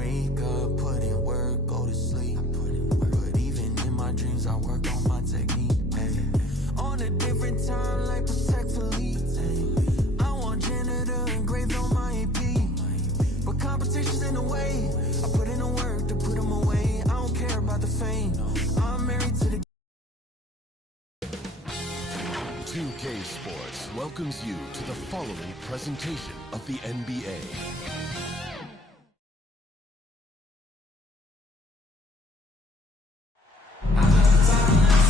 wake up, put in work, go to sleep. But even in my dreams, I work on my technique. Ay. On a different time, like protect for leads. I want janitor engraved on my AP. But competition's in the way. I put in the work to put them away. I don't care about the fame. I'm married to the 2K Sports welcomes you to the following presentation of the NBA.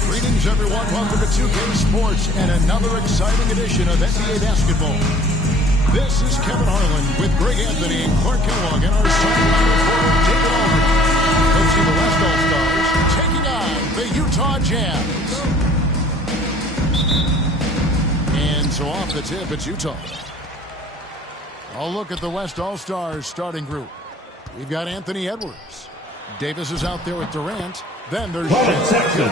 Greetings, everyone. Welcome to 2K Sports and another exciting edition of NBA basketball. This is Kevin Harlan with Greg Anthony and Clark Kellogg and our sideline reporter David Aldridge. Coaching the West All-Stars, taking on the Utah Jazz. And so off the tip, it's Utah. I'll look at the West All-Stars starting group. We've got Anthony Edwards. Davis is out there with Durant. Then there's Sexton,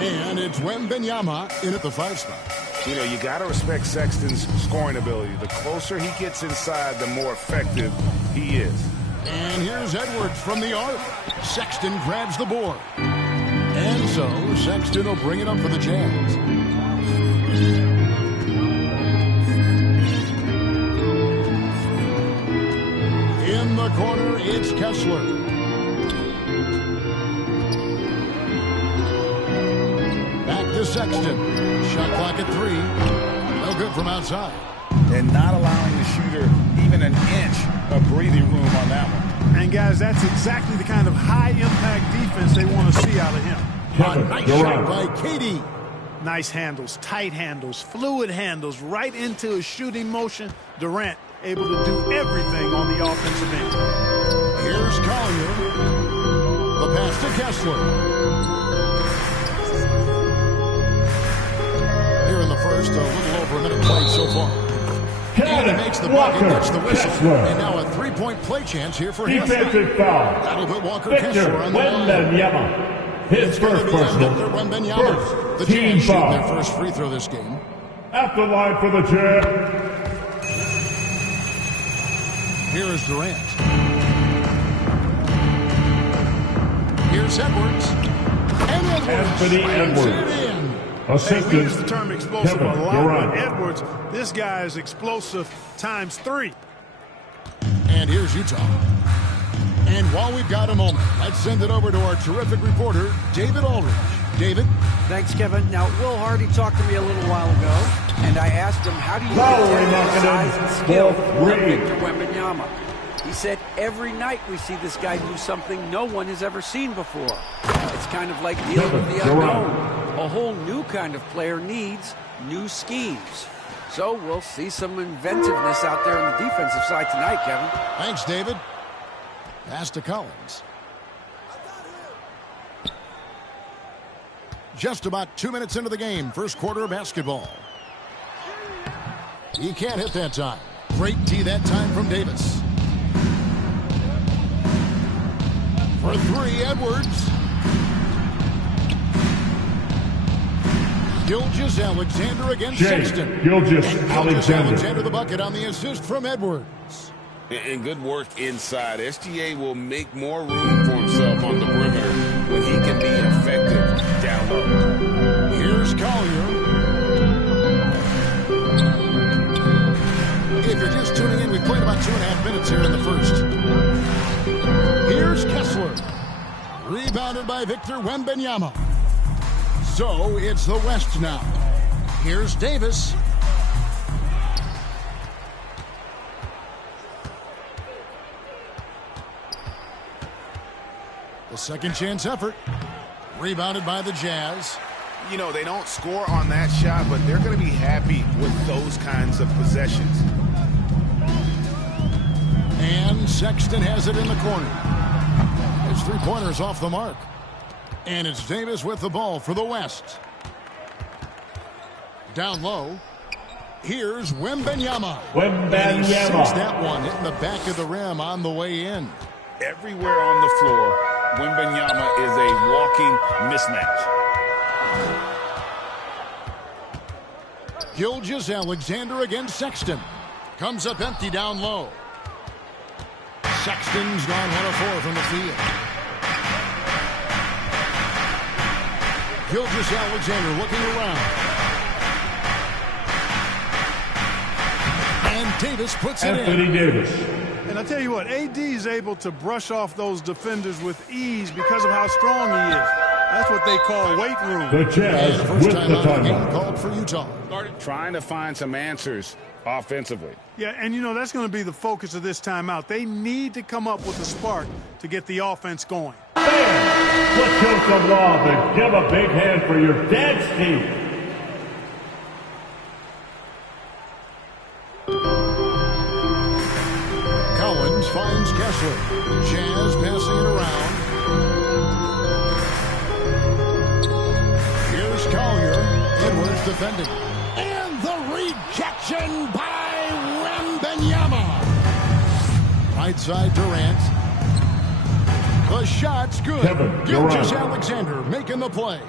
and it's Wembanyama in at the 5 spot. You know, you got to respect Sexton's scoring ability. The closer he gets inside, the more effective he is. And here's Edwards from the arc. Sexton grabs the board. And so Sexton will bring it up for the Jazz. In the corner, it's Kessler. Back to Sexton. Shot clock at 3. No good from outside. And not allowing the shooter even an inch of breathing room on that one. And guys, that's exactly the kind of high-impact defense they want to see out of him. A nice shot by KD. Nice handles, tight handles, fluid handles, right into a shooting motion. Durant able to do everything on the offensive end. Here's Collier. The pass to Kessler. Here in the first, a little over a minute played so far. And he makes the bucket, gets the whistle, and now a three-point play chance here for him. Defensive foul. That'll put Walker Kessler on the line. His first personal. The Jazz shoot their first free throw this game. At the line for the Jazz. Here is Durant. Here's Edwards. And Edwards. Anthony Edwards. Assistant, we use the term explosive Kevin a lot, Durant. but Edwards, this guy is explosive times 3. And here's Utah. And while we've got a moment, let's send it over to our terrific reporter, David Aldridge. David? Thanks, Kevin. Now, Will Hardy talked to me a little while ago, and I asked him, how do you detect the size and skill of Victor Wembanyama? He said, every night we see this guy do something no one has ever seen before. It's kind of like dealing with the unknown. A whole new kind of player needs new schemes. So we'll see some inventiveness out there on the defensive side tonight, Kevin. Thanks, David. Pass to Collins. Just about 2 minutes into the game, first quarter of basketball. He can't hit that time. Great D that time from Davis. For 3, Edwards. Gilgeous-Alexander against Sexton. Gilgeous-Alexander the bucket on the assist from Edwards. And good work inside. SGA will make more room for himself on the perimeter when he can be effective down low. Here's Collier. If you're just tuning in, we've played about 2.5 minutes here in the first. Here's Kessler. Rebounded by Victor Wembanyama. So it's the West now. Here's Davis. The second chance effort. Rebounded by the Jazz. You know, they don't score on that shot, but they're going to be happy with those kinds of possessions. And Sexton has it in the corner. His three-pointer's off the mark. And it's Davis with the ball for the West. Down low. Here's Wembanyama. And he sinks that one, hitting the back of the rim on the way in. Everywhere on the floor, Wembanyama is a walking mismatch. Gilgeous-Alexander against Sexton. Comes up empty down low. Sexton's gone 1 of 4 from the field. Gilgeous-Alexander looking around. And Davis puts it in. Anthony Davis. And I tell you what, AD is able to brush off those defenders with ease because of how strong he is. That's what they call weight room. The Jazz The first with time the out of the game timeout. called for Utah. Trying to find some answers offensively. Yeah, and you know, that's going to be the focus of this timeout. They need to come up with a spark to get the offense going. Fans, let's show some love and give a big hand for your dad's team. Collins finds Kessler. Jazz passing it around. Here's Collier. Edwards defending. And the rejection by Wembanyama. Right side Durant. The shot's good. Kevin Durant. Gilgeous-Alexander making the play.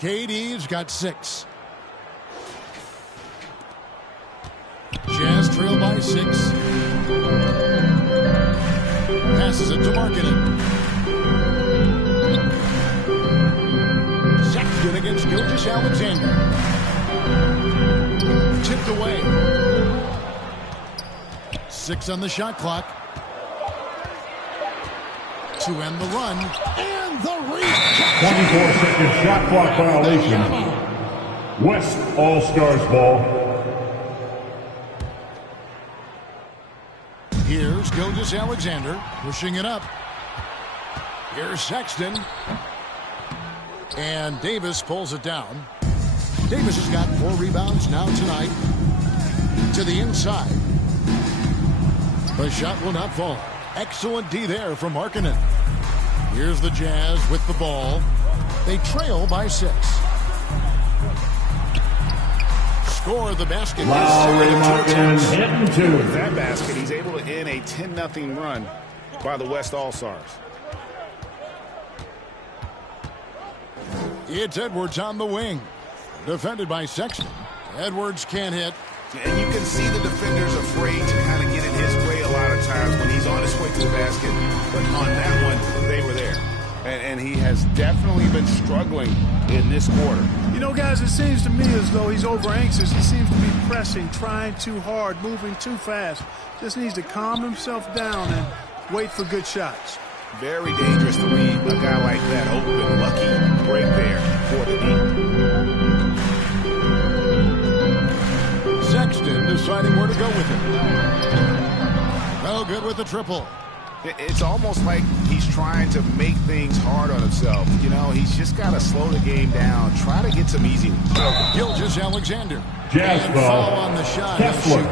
KD's got 6. Jazz trail by 6. Passes it to Markkanen. Sexton against Gilgeous-Alexander. Tipped away. 6 on the shot clock. To end the run. And the reach. 24-second shot clock violation. West All-Stars ball. Here's Gilgeous-Alexander pushing it up. Here's Sexton. And Davis pulls it down. Davis has got 4 rebounds now tonight. To the inside. The shot will not fall. Excellent D there from Markkanen. Here's the Jazz with the ball. They trail by 6. Score the basket. Lowry Markkanen hitting 2. With that basket, he's able to end a 10-0 run by the West All-Stars. It's Edwards on the wing. Defended by Sexton. Edwards can't hit. And you can see the defenders afraid to kind of get in his way a lot of times when he's on his way to the basket. But on that one, they were there. And he has definitely been struggling in this quarter. You know, guys, it seems to me as though he's over anxious. He seems to be pressing, trying too hard, moving too fast. Just needs to calm himself down and wait for good shots. Very dangerous to leave a guy like that open. Lucky break there for the D. Sexton deciding where to go with it. No good with the triple. It's almost like he's trying to make things hard on himself. You know, he's just got to slow the game down. Try to get some easy ones. Gilgeous-Alexander. Jazz And foul. on the shot. Kessler.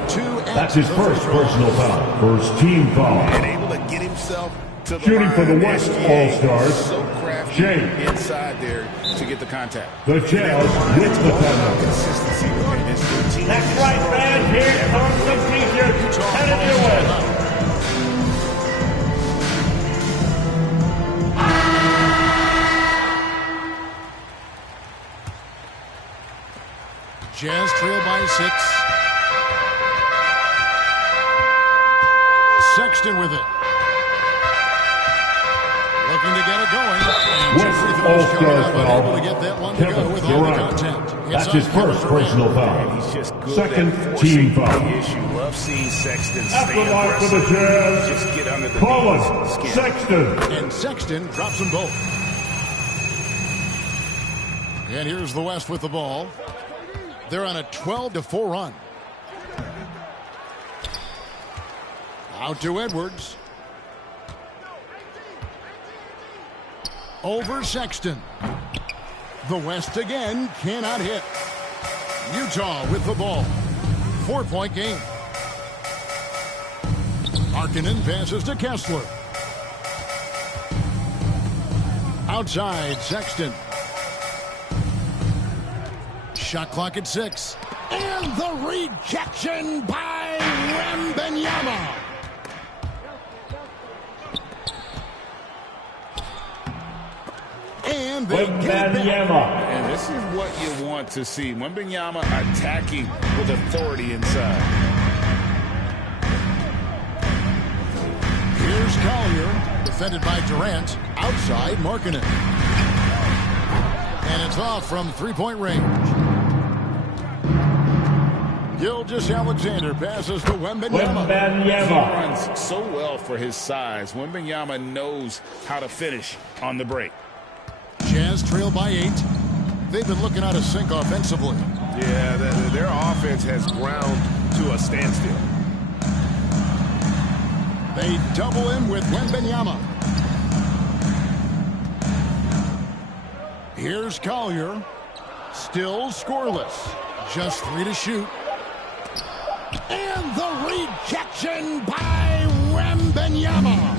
That's his first personal foul. First team foul. And able to get himself to the Shooting line. for the West All-Stars, So crafty Jay. inside there to get the contact. The Jazz with the timeout. Consistency within this team. That's right, fans. Here comes the feature. Headed your way. Jazz trail by 6. Sexton with it. Looking to get it going. And West Jeffrey Thorne's coming All-Stars up, foul. unable to get that one to Kevin go with all the Durant. contact. That's It's his on first Kevin personal Durant. foul. He's just good Second at team forcing foul. the issue. Love seeing Sexton stay Afterlife for the aggressive. Jazz. Just get under the Collins, skin. Sexton. And Sexton drops them both. And here's the West with the ball. They're on a 12-4 run. Out to Edwards. Over Sexton. The West again cannot hit. Utah with the ball. 4-point game. Markkanen passes to Kessler. Outside, Sexton. Shot clock at 6. And the rejection by Wembanyama. And they get it back. Wembanyama. And this is what you want to see. Wembanyama attacking with authority inside. Here's Collier, defended by Durant, outside Markkanen. And it's off from three-point range. Gilgeous-Alexander passes to Wembanyama. He runs so well for his size. Wembanyama knows how to finish on the break. Jazz trail by 8. They've been looking out of sync offensively. Yeah, their offense has ground to a standstill. They double in with Wembanyama. Here's Collier. Still scoreless. Just 3 to shoot. And the rejection by Wembanyama.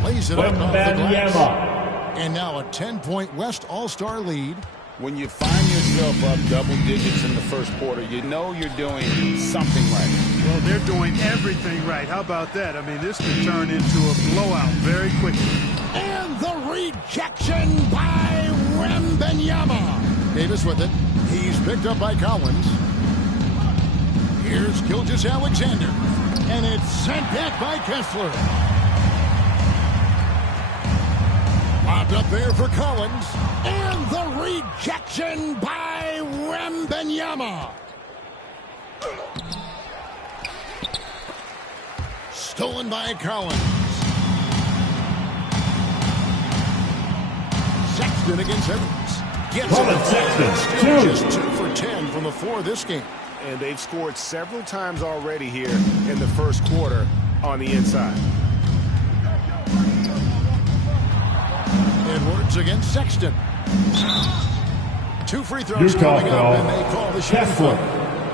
Plays it up off the glass. And now a 10-point West All-Star lead. When you find yourself up double digits in the first quarter, you know you're doing something right. Well, they're doing everything right. How about that? I mean, this could turn into a blowout very quickly. And the rejection by Wembanyama. Davis with it. He's picked up by Collins. Here's Gilgeous-Alexander. And it's sent back by Kessler. Lobbed up there for Collins. And the rejection by Wembanyama. Stolen by Collins. Sexton against Edwards. Gets it. Still just 2 for 10 from the floor this game. And they've scored several times already here in the first quarter on the inside. Edwards against Sexton. 2 free throws coming up, and they call the shot.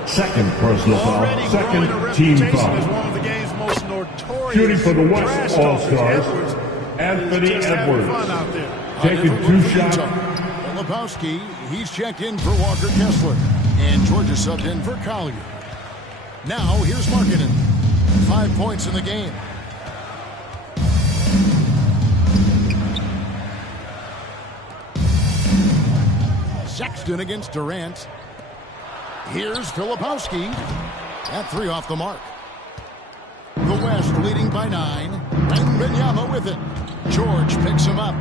Second personal foul. Second team foul. Shooting for the West All-Stars, Anthony Edwards. Taking 2 shots. Lebowski, he's checked in for Walker Kessler. And Georgia subbed in for Collier. Now, here's Markkanen. 5 points in the game. Sexton against Durant. Here's Filipowski. That 3 off the mark. The West leading by 9. Wembanyama with it. George picks him up.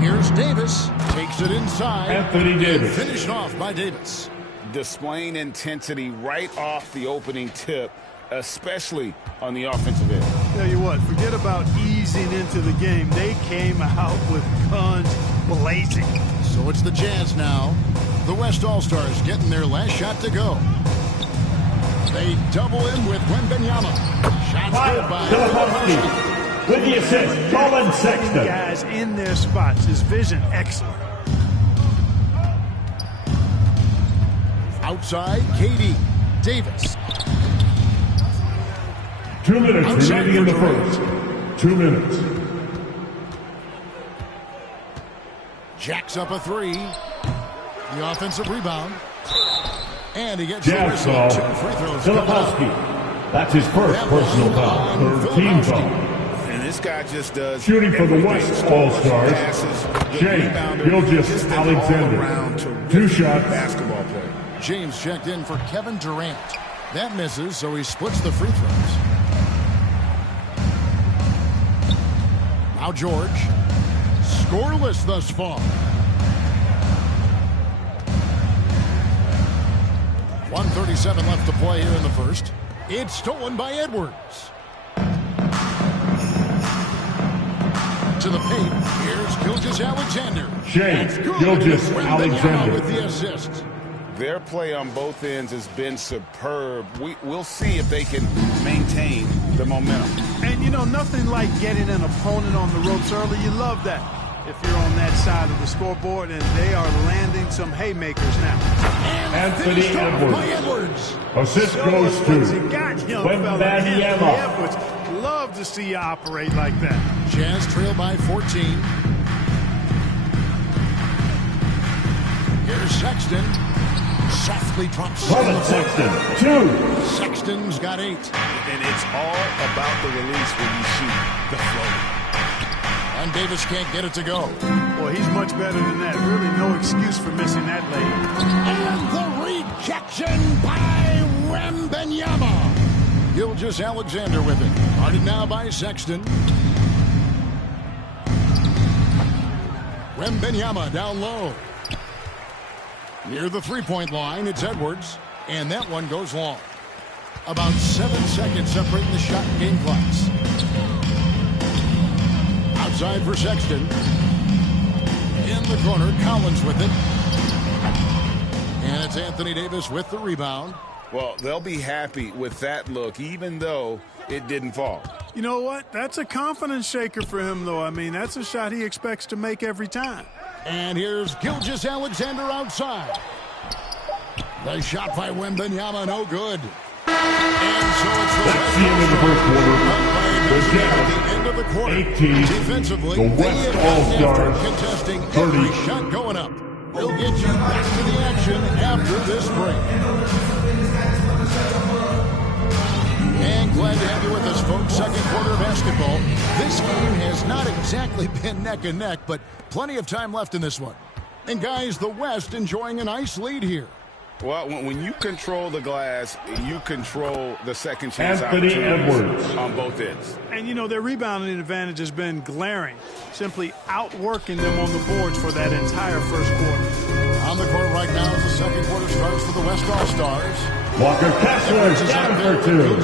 Here's Davis. Takes it inside. Anthony Davis. Finished off by Davis. Displaying intensity right off the opening tip, especially on the offensive end. Tell you what, forget about easing into the game. They came out with guns blazing. So it's the Jazz now. The West All-Stars getting their last shot to go. They double in with Wembanyama. Shots good by Filipowski. With the assist, Colin Sexton. Guys in their spots. His vision excellent. Outside, KD. Davis. 2 minutes remaining in the first. 2 minutes. Jacks up a 3. The offensive rebound. And he gets Jazz the foul. 2 free throws. Filipowski. That's his first personal foul. Third team foul. And this guy just does shooting for the West All-Stars. Shea Gilgeous-Alexander. 2 shots. Basketball play. James checked in for Kevin Durant. That misses, so he splits the free throws. Now George. Scoreless thus far. 1:37 left to play here in the first. It's stolen by Edwards. To the paint. Here's Gilgeous-Alexander. Shea Gilgeous-Alexander with the assist. Their play on both ends has been superb. We'll see if they can maintain the momentum. And, you know, nothing like getting an opponent on the ropes early. You love that if you're on that side of the scoreboard, and they are landing some haymakers now. Anthony Edwards. Assist goes to Wembanyama. Love to see you operate like that. Jazz trail by 14. Here's Sexton. Softly drops. Sexton, 2. Sexton's got 8. And it's all about the release when you shoot the flow. And Davis can't get it to go. Well, he's much better than that. Really no excuse for missing that lane. And the rejection by Wembanyama. Gilgeous-Alexander with it. Guarded now by Sexton. Wembanyama down low. Near the three-point line, it's Edwards. And that one goes long. About 7 seconds separating the shot and game clocks. Outside for Sexton. In the corner, Collins with it. And it's Anthony Davis with the rebound. Well, they'll be happy with that look, even though it didn't fall. You know what? That's a confidence shaker for him, though. I mean, that's a shot he expects to make every time. And here's Gilgeous-Alexander outside. The shot by Wembanyama, no good. And so it's the end of the first quarter. At the end of the quarter. 18. Defensively, The West All-Stars. Contesting 30. every shot going up. We'll get you back to the action after this break. And glad to have you with us, folks. Second quarter of basketball. This game has not exactly been neck and neck, but plenty of time left in this one. And guys, the West enjoying a nice lead here. Well, when you control the glass, you control the second chance Anthony Edwards on both ends. And, you know, their rebounding advantage has been glaring, simply outworking them on the boards for that entire first quarter. On the court right now as the second quarter starts for the West All-Stars. Walker Kessler down for two.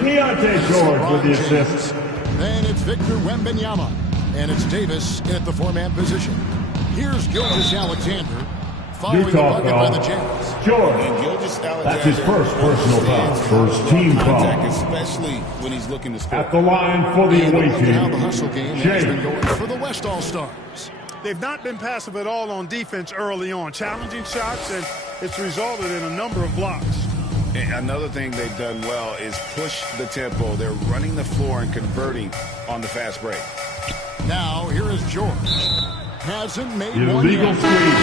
Keontae George with the assist. Then it's Victor Wembanyama. And it's Davis in at the four-man position. Here's Gilgeous-Alexander. Following the bucket by the Jazz. George. That's his first personal foul. First team foul. Especially when he's looking to score. At the line for the away team. How the hustle game has been going for the West All-Stars. They've not been passive at all on defense early on. Challenging shots, and it's resulted in a number of blocks. And another thing they've done well is push the tempo. They're running the floor and converting on the fast break. Now, here is George. Hasn't made illegal one screen.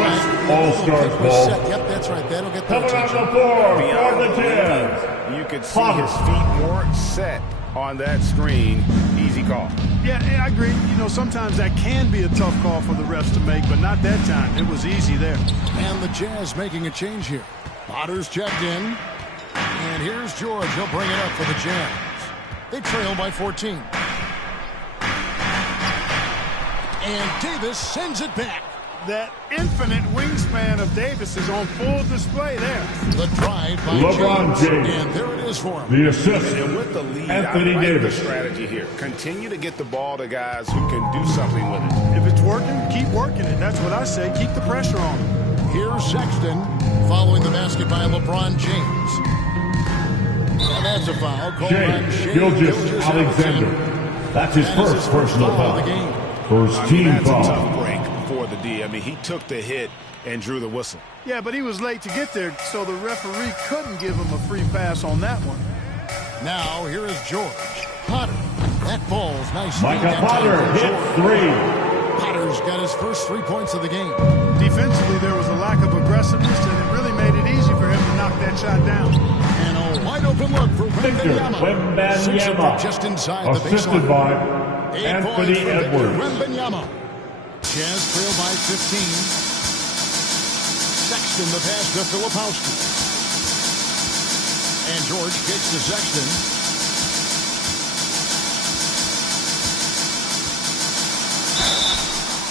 West All-Stars ball. Yep, that's right. That'll get coming on the floor for the Jazz. You could see his feet more set on that screen. Easy call. Yeah, I agree. You know, sometimes that can be a tough call for the refs to make, but not that time. It was easy there. And the Jazz making a change here. Potter's checked in. And here's George. He'll bring it up for the Jazz. They trail by 14. And Davis sends it back. That infinite wingspan of Davis is on full display there. The drive by LeBron James. And there it is for him. The assist. And with the lead, Anthony I like Davis. the strategy here. Continue to get the ball to guys who can do something with it. If it's working, keep working it. That's what I say. Keep the pressure on him. Here's Sexton following the basket by LeBron James. And that's a foul called by Gilgeous-Alexander. That's his first personal foul. First team that's foul. a tough break for the D. I mean, he took the hit and drew the whistle. Yeah, but he was late to get there, so the referee couldn't give him a free pass on that one. Now, here is George. Potter. That ball's nice. Micah Potter hit three. Potter's got his first 3 points of the game. Defensively, there was a lack of aggressiveness, and it really made it easy for him to knock that shot down. And a wide open look for Wembanyama. Just inside the baseline. Assisted by Anthony Edwards. Wembanyama. Jazz trail by 15. Sexton the pass to Filipowski. And George kicks to Sexton.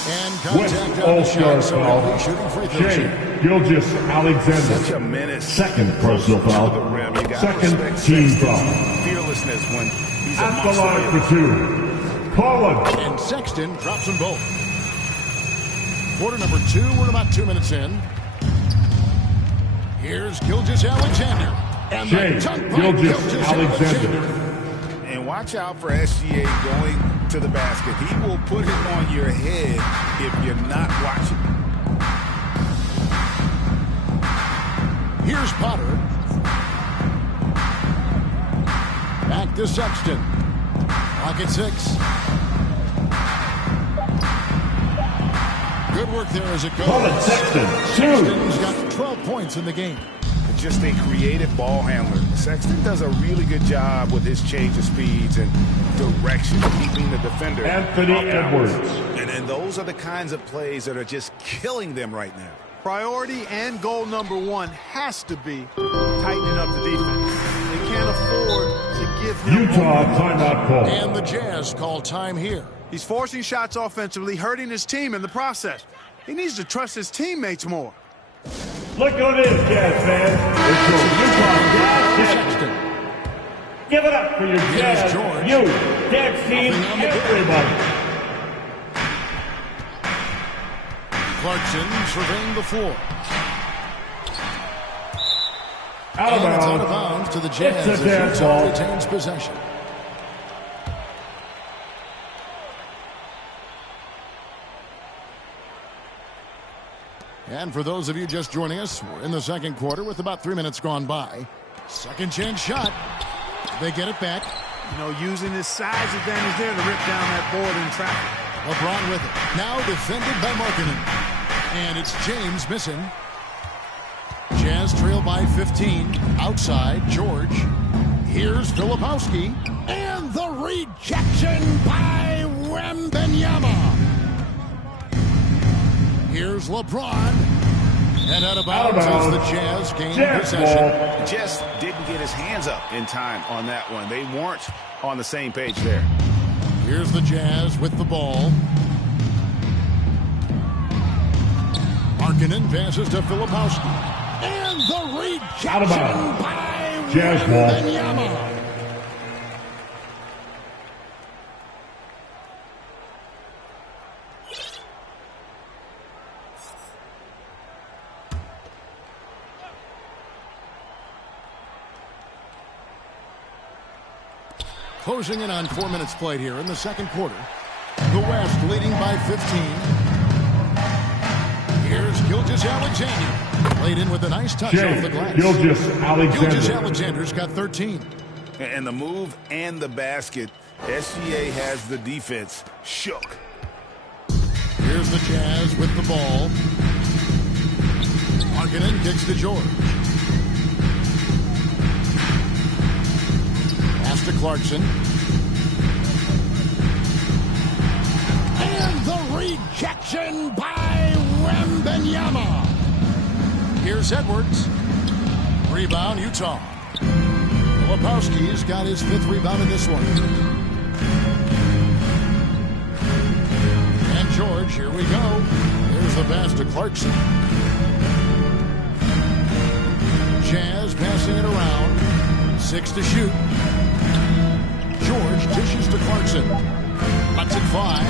And contact on the shot, so he'll be shooting free throws. Gilgeous-Alexander. Such a menace. Second personal foul. Second team foul. Fearlessness when he's at the line for two. Collins. And Sexton drops them both. Quarter number 2. We're about 2 minutes in. Here's Gilgeous-Alexander. And Gilgeous-Alexander. And watch out for SGA going to the basket. He will put it on your head if you're not watching. Here's Potter. Back to Sexton. Clock at 6. Good work there as it goes. Sexton's got 12 points in the game. Just a creative ball handler. Sexton does a really good job with his change of speeds and direction, keeping the defender. Anthony Edwards. And those are the kinds of plays that are just killing them right now. Priority and goal number 1 has to be tightening up the defense. They can't afford to give him Utah timeout call. And the Jazz call time here. He's forcing shots offensively, hurting his team in the process. He needs to trust his teammates more. Look at this, Jazz fans. It's your Utah Jazz. Give it up for your Jazz. You, Jazz team, everybody. Clarkson surveying the floor. Out of and it's out of bounds. bounds to the Jazz It's a as Jazz Utah ball. retains possession. And for those of you just joining us, we're in the second quarter with about 3 minutes gone by. Second chance shot. They get it back. You know, using his size advantage there to rip down that board in traffic. LeBron with it. Now defended by Markkanen. And it's James missing. Jazz trail by 15. Outside, George. Here's Filipowski. And the rejection by Wembanyama. Here's LeBron. And out of bounds as the Jazz gain possession. Just didn't get his hands up in time on that one. They weren't on the same page there. Here's the Jazz with the ball. Markkanen passes to Filipowski. And the rejection by Jazz ball. Wembanyama. Closing in on 4 minutes played here in the second quarter. The West leading by 15. Here's Gilgeous-Alexander. Played in with a nice touch off the glass. Gilgeous-Alexander. Gilgeous-Alexander's got 13. And the move and the basket, SGA has the defense shook. Here's the Jazz with the ball. Markkanen kicks to George. Pass to Clarkson. And the rejection by Wembanyama. Here's Edwards. Rebound, Utah. Filipowski's got his 5th rebound in this one. And George, here we go. There's the pass to Clarkson. Jazz passing it around. 6 to shoot. George dishes to Clarkson. Lets it fly.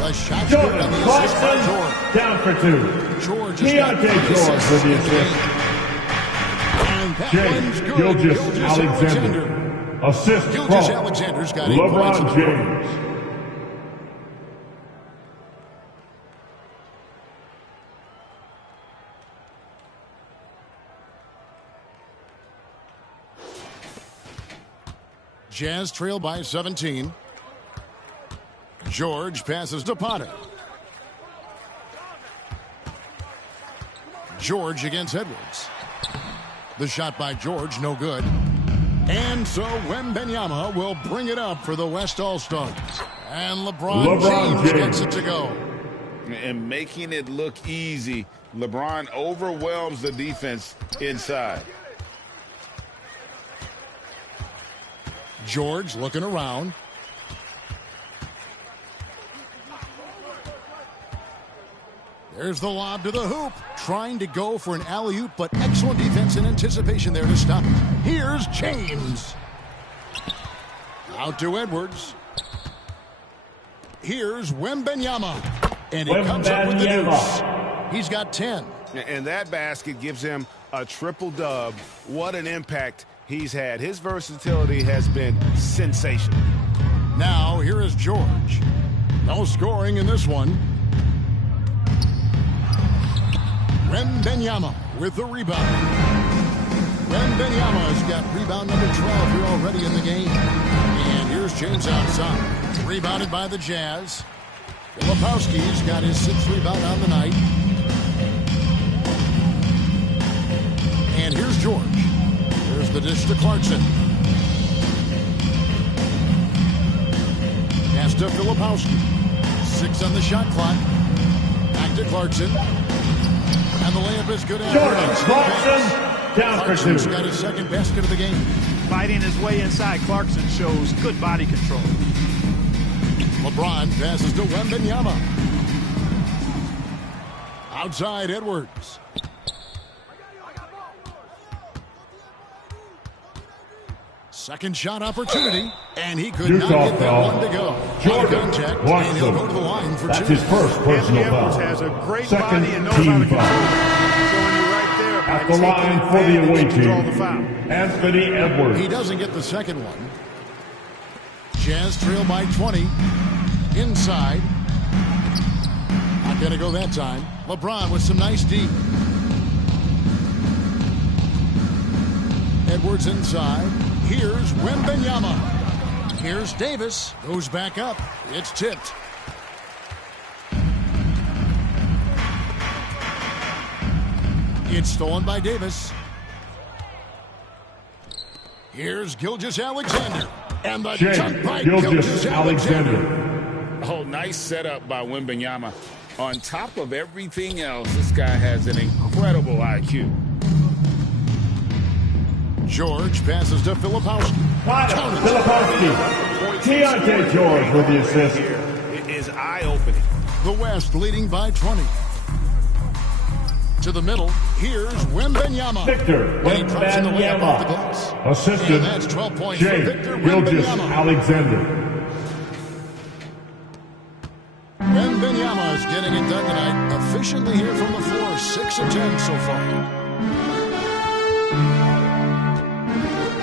The shot's good on the assist by George. Down for 2. George has got George for the assist. And that one's good. Gilgeous-Alexander. Assist from Gilgeous-Alexander's got 8 points. LeBron James. Jazz trail by 17. George passes to Potter. George against Edwards. The shot by George, no good. And so Wembanyama will bring it up for the West All-Stars. And LeBron James gets it to go. And making it look easy, LeBron overwhelms the defense inside. George looking around. There's the lob to the hoop. Trying to go for an alley-oop, but excellent defense and anticipation there to stop it. Here's James. Out to Edwards. Here's Wembanyama. And he comes up with the deuce. He's got 10. And that basket gives him a triple dub. What an impact he's had. His versatility has been sensational. Now, here is George. No scoring in this one. Wembanyama with the rebound. Wembanyama's got rebound number 12 here already in the game. And here's James outside. Rebounded by the Jazz. Filipowski's got his 6th rebound on the night. And here's George. There's the dish to Clarkson. Pass to Filipowski. 6 on the shot clock. Back to Clarkson. And the layup is good. Jordan Clarkson Down for two. Clarkson's got his second basket of the game. Fighting his way inside, Clarkson shows good body control. LeBron passes to Wembanyama. Outside Edwards. Second shot opportunity, and he could not get that one to go. Jordan Contact, Clarkson. and he'll go to the line for That's two. his first personal Anthony Edwards foul. has a great Second body and knows how to team control foul. it. Showing you right there by At the line taking for the away advantage to draw the team, foul. Anthony Edwards. He doesn't get the second one. Jazz trail by 20. Inside. Not going to go that time. LeBron with some nice D. Edwards inside. Here's Wembanyama. Here's Davis. Goes back up. It's tipped. It's stolen by Davis. Here's Gilgeous-Alexander. And the dunk by Gilgeous-Alexander. Oh, nice setup by Wembanyama. On top of everything else, this guy has an incredible IQ. George passes to Filipowski. Filipowski. Keontae George with the assist. It is eye-opening. The West leading by 20. To the middle, here's Wembanyama. Victor And he drops in the layup off the Wembanyama. glass. Assistant, And that's 12 points for Victor Gilgeous Wembanyama. Alexander. Wembanyama is getting it done tonight. Efficiently here from the floor. 6 of 10 so far.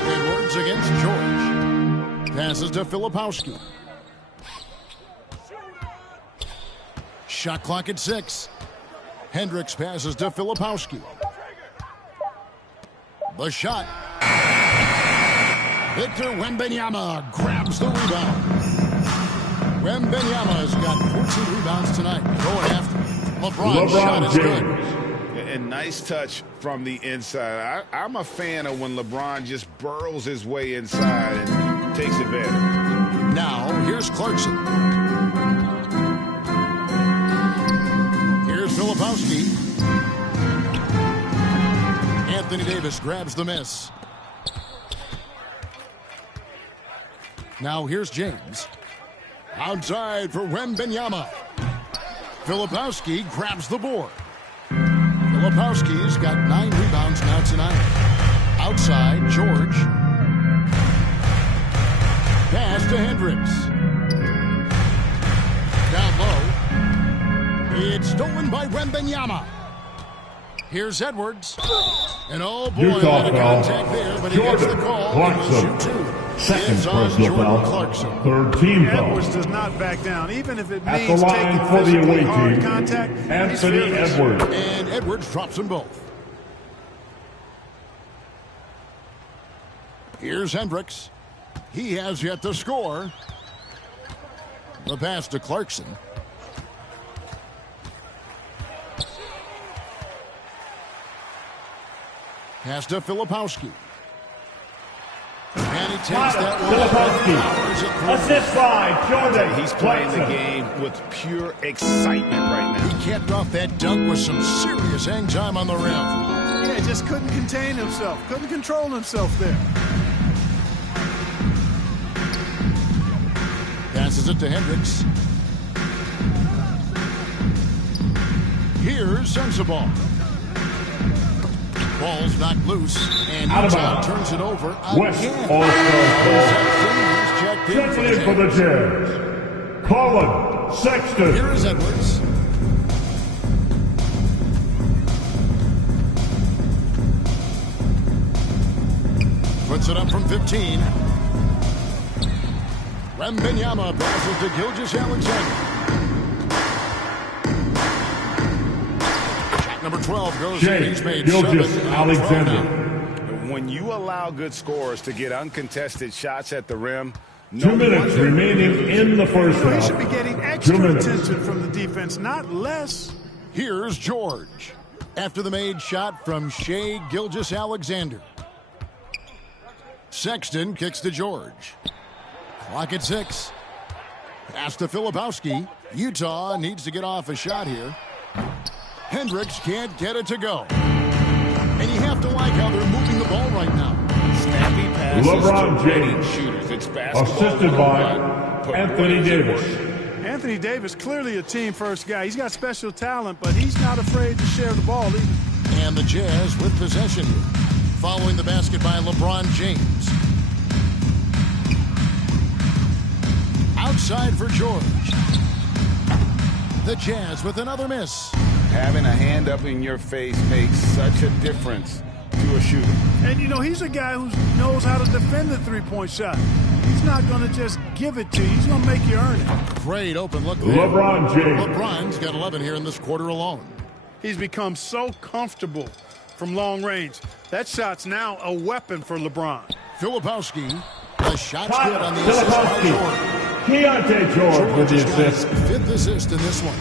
Edwards against George. Passes to Filipowski. Shot clock at 6. Hendricks passes to Filipowski. The shot. Victor Wembanyama grabs the rebound. Wembanyama's got 14 rebounds tonight. Going after LeBron's shot is good. And nice touch from the inside. I'm a fan of when LeBron just burrows his way inside and takes advantage. Now, here's Clarkson. Here's Filipowski. Anthony Davis grabs the miss. Now, here's James. Outside for Wembanyama. Filipowski grabs the board. Filipowski's got 9 rebounds now tonight. Outside, George. Pass to Hendricks. Down low. It's stolen by Wembanyama. Here's Edwards. And oh boy, Utah a foul. contact there, but he gets the call. Clarkson. Second personal foul. Clarkson. Third team foul. Edwards does not back down, even if it At means the taking line for the physically away hard team, contact. Anthony Edwards. And Edwards drops them both. Here's Hendricks. He has yet to score. The pass to Clarkson. Pass to Filipowski. And he takes that one. Filipowski. Assist by Jordan. He's playing the game with pure excitement right now. He capped off that dunk with some serious hang time on the rim. Yeah, just couldn't contain himself. Couldn't control himself there. Passes it to Hendricks. Here's Sensabaugh. Ball's knocked loose, and Out of Utah bounds. turns it over West again. All-Star ball. Checked in Checking in for the Jazz. Colin Sexton. Here is Edwards. Puts it up from 15. Wembanyama passes to Gilgeous-Alexander. Shot number 12 goes in. He's made Gilgeous-Alexander. When you allow good scorers to get uncontested shots at the rim, 2 minutes remaining in the first You know, he half. should be getting 2 extra minutes. attention from the defense, not less. Here's George. After the made shot from Shai Gilgeous-Alexander. Sexton kicks to George. Clock at 6. Pass to Filipowski. Utah needs to get off a shot here. Hendricks can't get it to go. And you have to like how they're moving the ball right now. Snappy passes LeBron to winning James, shooters. It's basketball. assisted by Anthony Davis. Anthony Davis, clearly a team-first guy. He's got special talent, but he's not afraid to share the ball either. And the Jazz with possession here. Following the basket by LeBron James. Outside for George. The Jazz with another miss. Having a hand up in your face makes such a difference to a shooter. And, you know, he's a guy who knows how to defend the three-point shot. He's not going to just give it to you. He's going to make you earn it. Great open look there. LeBron James. LeBron's got 11 here in this quarter alone. He's become so comfortable from long range. That shot's now a weapon for LeBron. Filipowski. The shot's good on the assist by George. Keontae George with the assist. Fifth assist in this one.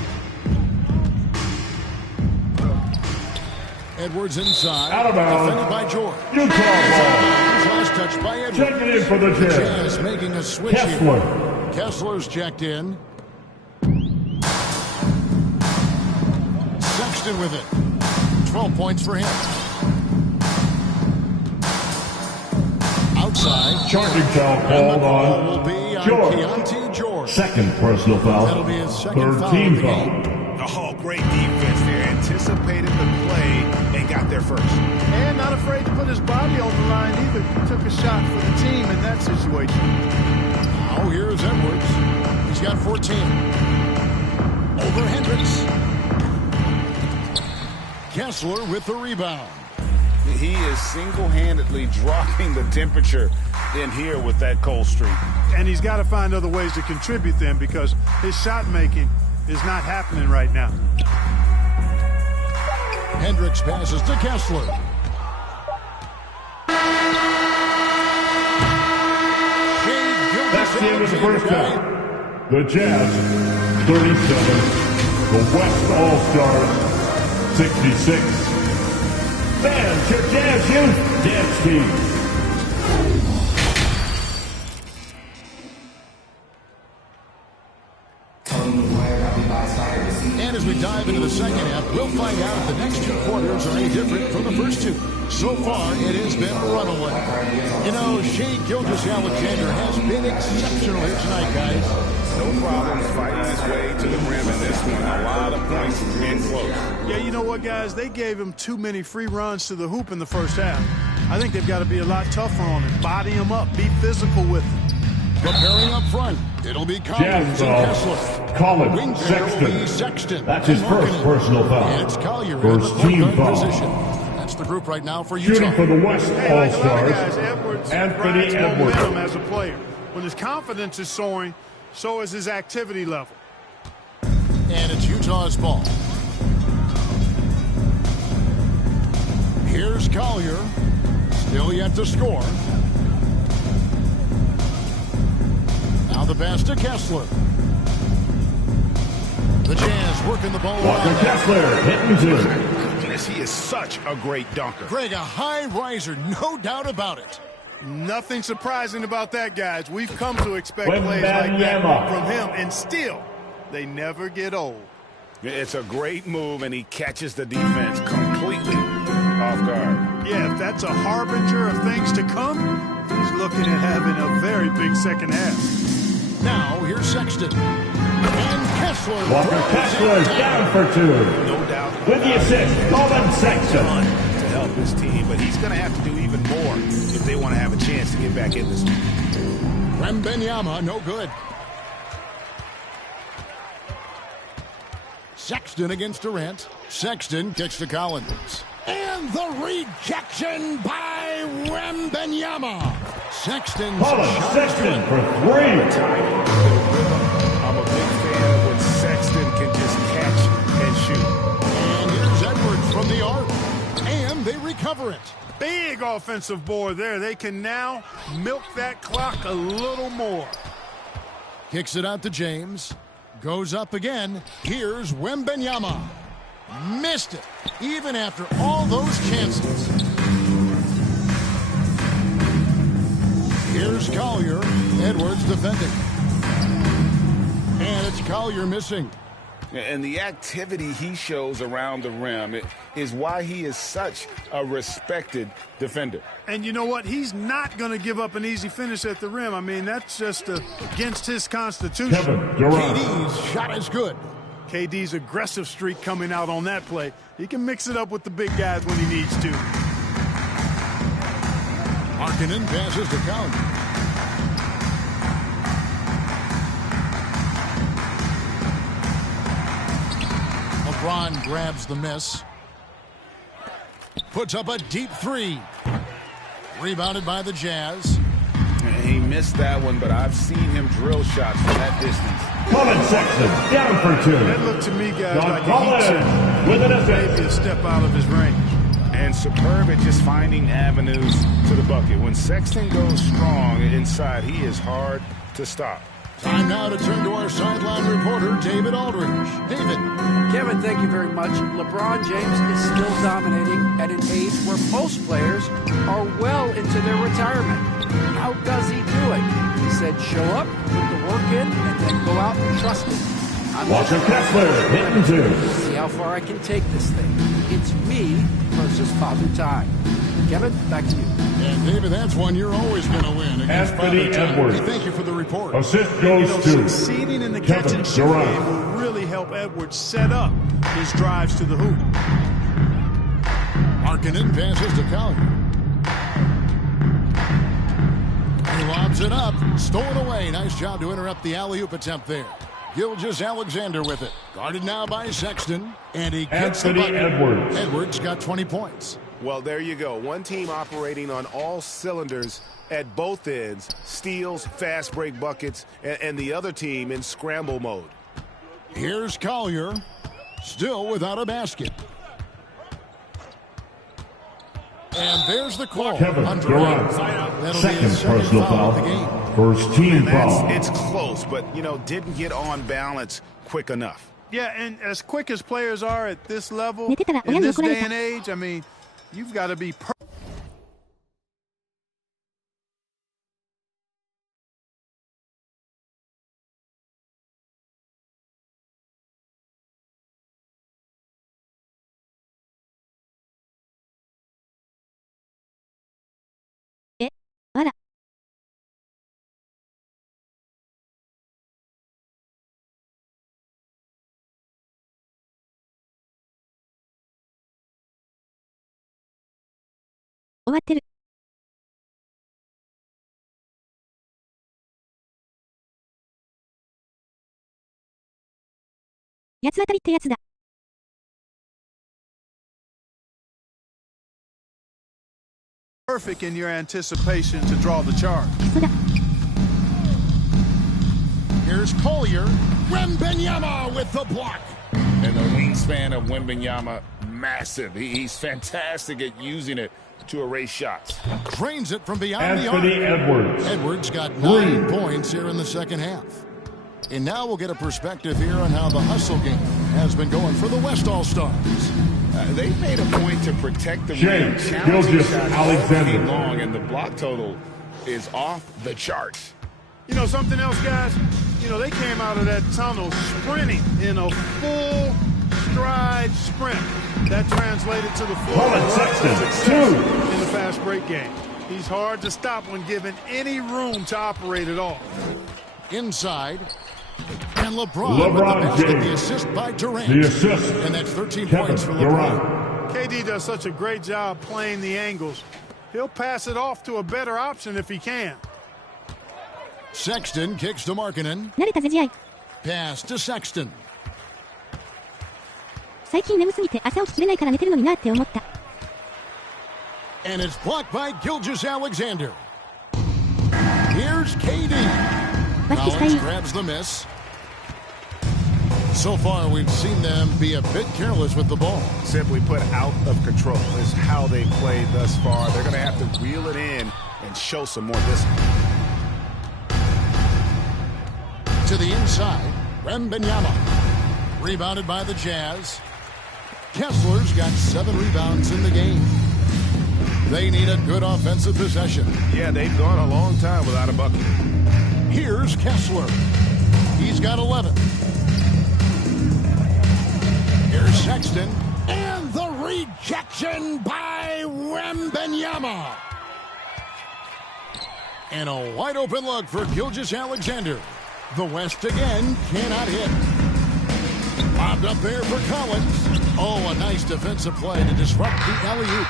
Edwards inside. Out of bounds. Defended by George. Utah ball. Last touch by Edwards. Checking in for the Jazz. Jazz making a switch Kessler. here. Kessler's checked in. Sexton with it. 12 points for him. Outside. Charging foul called on Will be on George. Keontae George. Second personal foul. That'll be his second Third foul team of the foul. game. Oh, great defense there. Anticipated the play and got there first. And not afraid to put his body on the line either. He took a shot for the team in that situation. Now here's Edwards. He's got 14. Over Hendricks. Kessler with the rebound. He is single-handedly dropping the temperature in here with that cold streak. And he's got to find other ways to contribute them because his shot making is not happening right now. Hendricks passes to Kessler. That's the end of the first half. The Jazz, 37. The West All-Stars, 66. Fans, your Jazz Youth Dance Team. And as we dive into the second half, we'll find out if the next two quarters are any different from the first two. So far, it has been a runaway. You know, Shea Gilgeous-Alexander has been exceptional here tonight, guys. No problems fighting his way to the rim in this one. A lot of points and close. Yeah, you know what, guys? They gave him too many free runs to the hoop in the first half. I think they've got to be a lot tougher on him. Body him up. Be physical with him. Preparing up front, it'll be Collins and Kessler. Collins, Sexton. That's his first personal foul. And it's Collier in First the team point guard foul. position. That's the group right now for Utah. Shooting for the West Hey, like a lot of All-Stars, guys, Edwards Anthony rides Edwards. momentum as a player. When his confidence is soaring, so is his activity level. And it's Utah's ball. Here's Collier. Still yet to score. Now the pass to Kessler. The Jazz working the ball. Walker Kessler hitting two. Goodness, he is such a great dunker. Greg, a high riser, no doubt about it. Nothing surprising about that, guys. We've come to expect plays like Wembanyama. that from him, and still, they never get old. It's a great move, and he catches the defense completely off guard. Yeah, if that's a harbinger of things to come, he's looking at having a very big second half. Now, here's Sexton. And Kessler. Walker Kessler down for two. No doubt. With the assist, Colin Sexton. To help his team, but he's going to have to do even more if they want to have a chance to get back in this one. Wembanyama, no good. Sexton against Durant. Sexton kicks to Collins. And the rejection by Wembanyama. Sexton's Colin shot Sexton for three. I'm a big fan of when Sexton can just catch and shoot. And here's Edwards from the arc. And they recover it. Big offensive board there. They can now milk that clock a little more. Kicks it out to James. Goes up again. Here's Wembanyama. Missed it, even after all those chances. Here's Collier. Edwards defending. And it's Collier missing. And the activity he shows around the rim is why he is such a respected defender. And you know what? He's not going to give up an easy finish at the rim. I mean, that's just against his constitution. KD's shot is good. KD's aggressive streak coming out on that play. He can mix it up with the big guys when he needs to. Markkanen passes to Collier. LeBron grabs the miss. Puts up a deep three. Rebounded by the Jazz. He missed that one, but I've seen him drill shots from that distance. Colin Sexton down for two. That looked to me, guys, John like a heat check. with an assist. Maybe a step out of his range. And superb at just finding avenues to the bucket. When Sexton goes strong inside, he is hard to stop. Time now to turn to our sideline reporter, David Aldridge. David. Kevin, thank you very much. LeBron James is still dominating at an age where most players are well into their retirement. How does he do it? He said show up, put the work in, and then go out and trust it. Walker Kessler hitting two. See how far I can take this thing. It's me versus Father Time. Kevin, back to you. And David, that's one you're always going to win against Anthony Father Time. Edwards. Hey, thank you for the report. Assist goes to Succeeding in the Kevin catch and shoot Durant. game will really help Edwards set up his drives to the hoop. Markkanen passes to Collier. He lobs it up, stolen away. Nice job to interrupt the alley-oop attempt there. Gilgeous-Alexander with it. Guarded now by Sexton. And he gets the bucket. Edwards. Edwards got 20 points. Well, there you go. One team operating on all cylinders at both ends. Steals, fast break buckets, and the other team in scramble mode. Here's Collier. Still without a basket. And there's the call. Kevin Durant. That'll Second be his second personal foul foul. of the game. First team foul. It's close, but, didn't get on balance quick enough. Yeah, and as quick as players are at this level, in this day and age, I mean, you've got to be perfect. Perfect in your anticipation to draw the charge. Here's Collier. Wembanyama with the block. And the wingspan of Wembanyama, massive. He's fantastic at using it to erase shots. Drains it from beyond Anthony the arc. Edwards. Edwards got 9 points here in the second half. And now we'll get a perspective here on how the hustle game has been going for the West All-Stars. They've made a point to protect the rim, James challenging shots all Gilgeous-Alexander. game long, and the block total is off the charts. Something else, guys? They came out of that tunnel sprinting in a full stride sprint. That translated to the floor. Colin Sexton, 2. In the fast break game. He's hard to stop when given any room to operate at all. Inside. And LeBron with the basket, James. the assist by Durant. The assist. And that's 13 Kevin points for Durant. LeBron. KD does such a great job playing the angles. He'll pass it off to a better option if he can. Sexton kicks to Markkanen. Pass to Sexton. And it's blocked by Gilgeous-Alexander. Here's KD. Collins grabs the miss. So far, we've seen them be a bit careless with the ball. Simply put, out of control is how they played thus far. They're going to have to reel it in and show some more discipline. To the inside, Wembanyama. Rebounded by the Jazz. Kessler's got 7 rebounds in the game. They need a good offensive possession. Yeah, they've gone a long time without a bucket. Here's Kessler. He's got 11. Here's Sexton. And the rejection by Wembanyama. And a wide open look for Gilgeous-Alexander. The West again cannot hit. Bobbed up there for Collins. Oh, a nice defensive play to disrupt the alley-oop.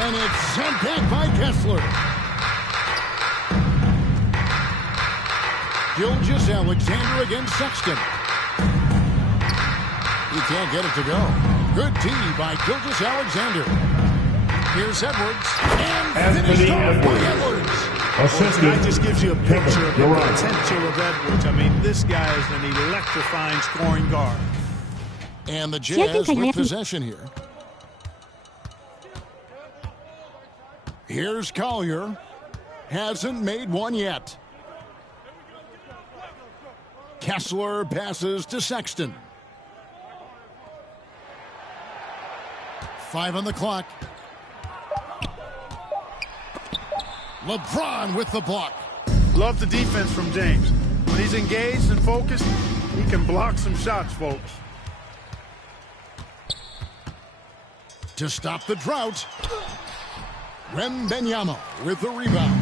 And it's sent back by Kessler. Gilgeous-Alexander against Sexton. He can't get it to go. Good D by Gilgeous-Alexander. Here's Edwards. And finished off by Edwards. That just gives you a picture of the potential of Edwards. I mean, this guy is an electrifying scoring guard. And the Jazz with possession here. Here's Collier. Hasn't made one yet. Kessler passes to Sexton. 5 on the clock. LeBron with the block. Love the defense from James. When he's engaged and focused, he can block some shots, folks. To stop the drought, Wembanyama with the rebound.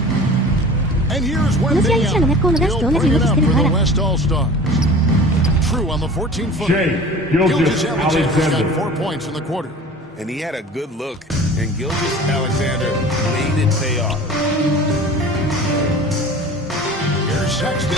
And here's Wembanyama. He'll bring it up for the West All-Stars. True on the 14-footer. Gilgeous-Alexander's got 4 points in the quarter. And he had a good look, and Gilgeous-Alexander made it pay off. Here's Sexton.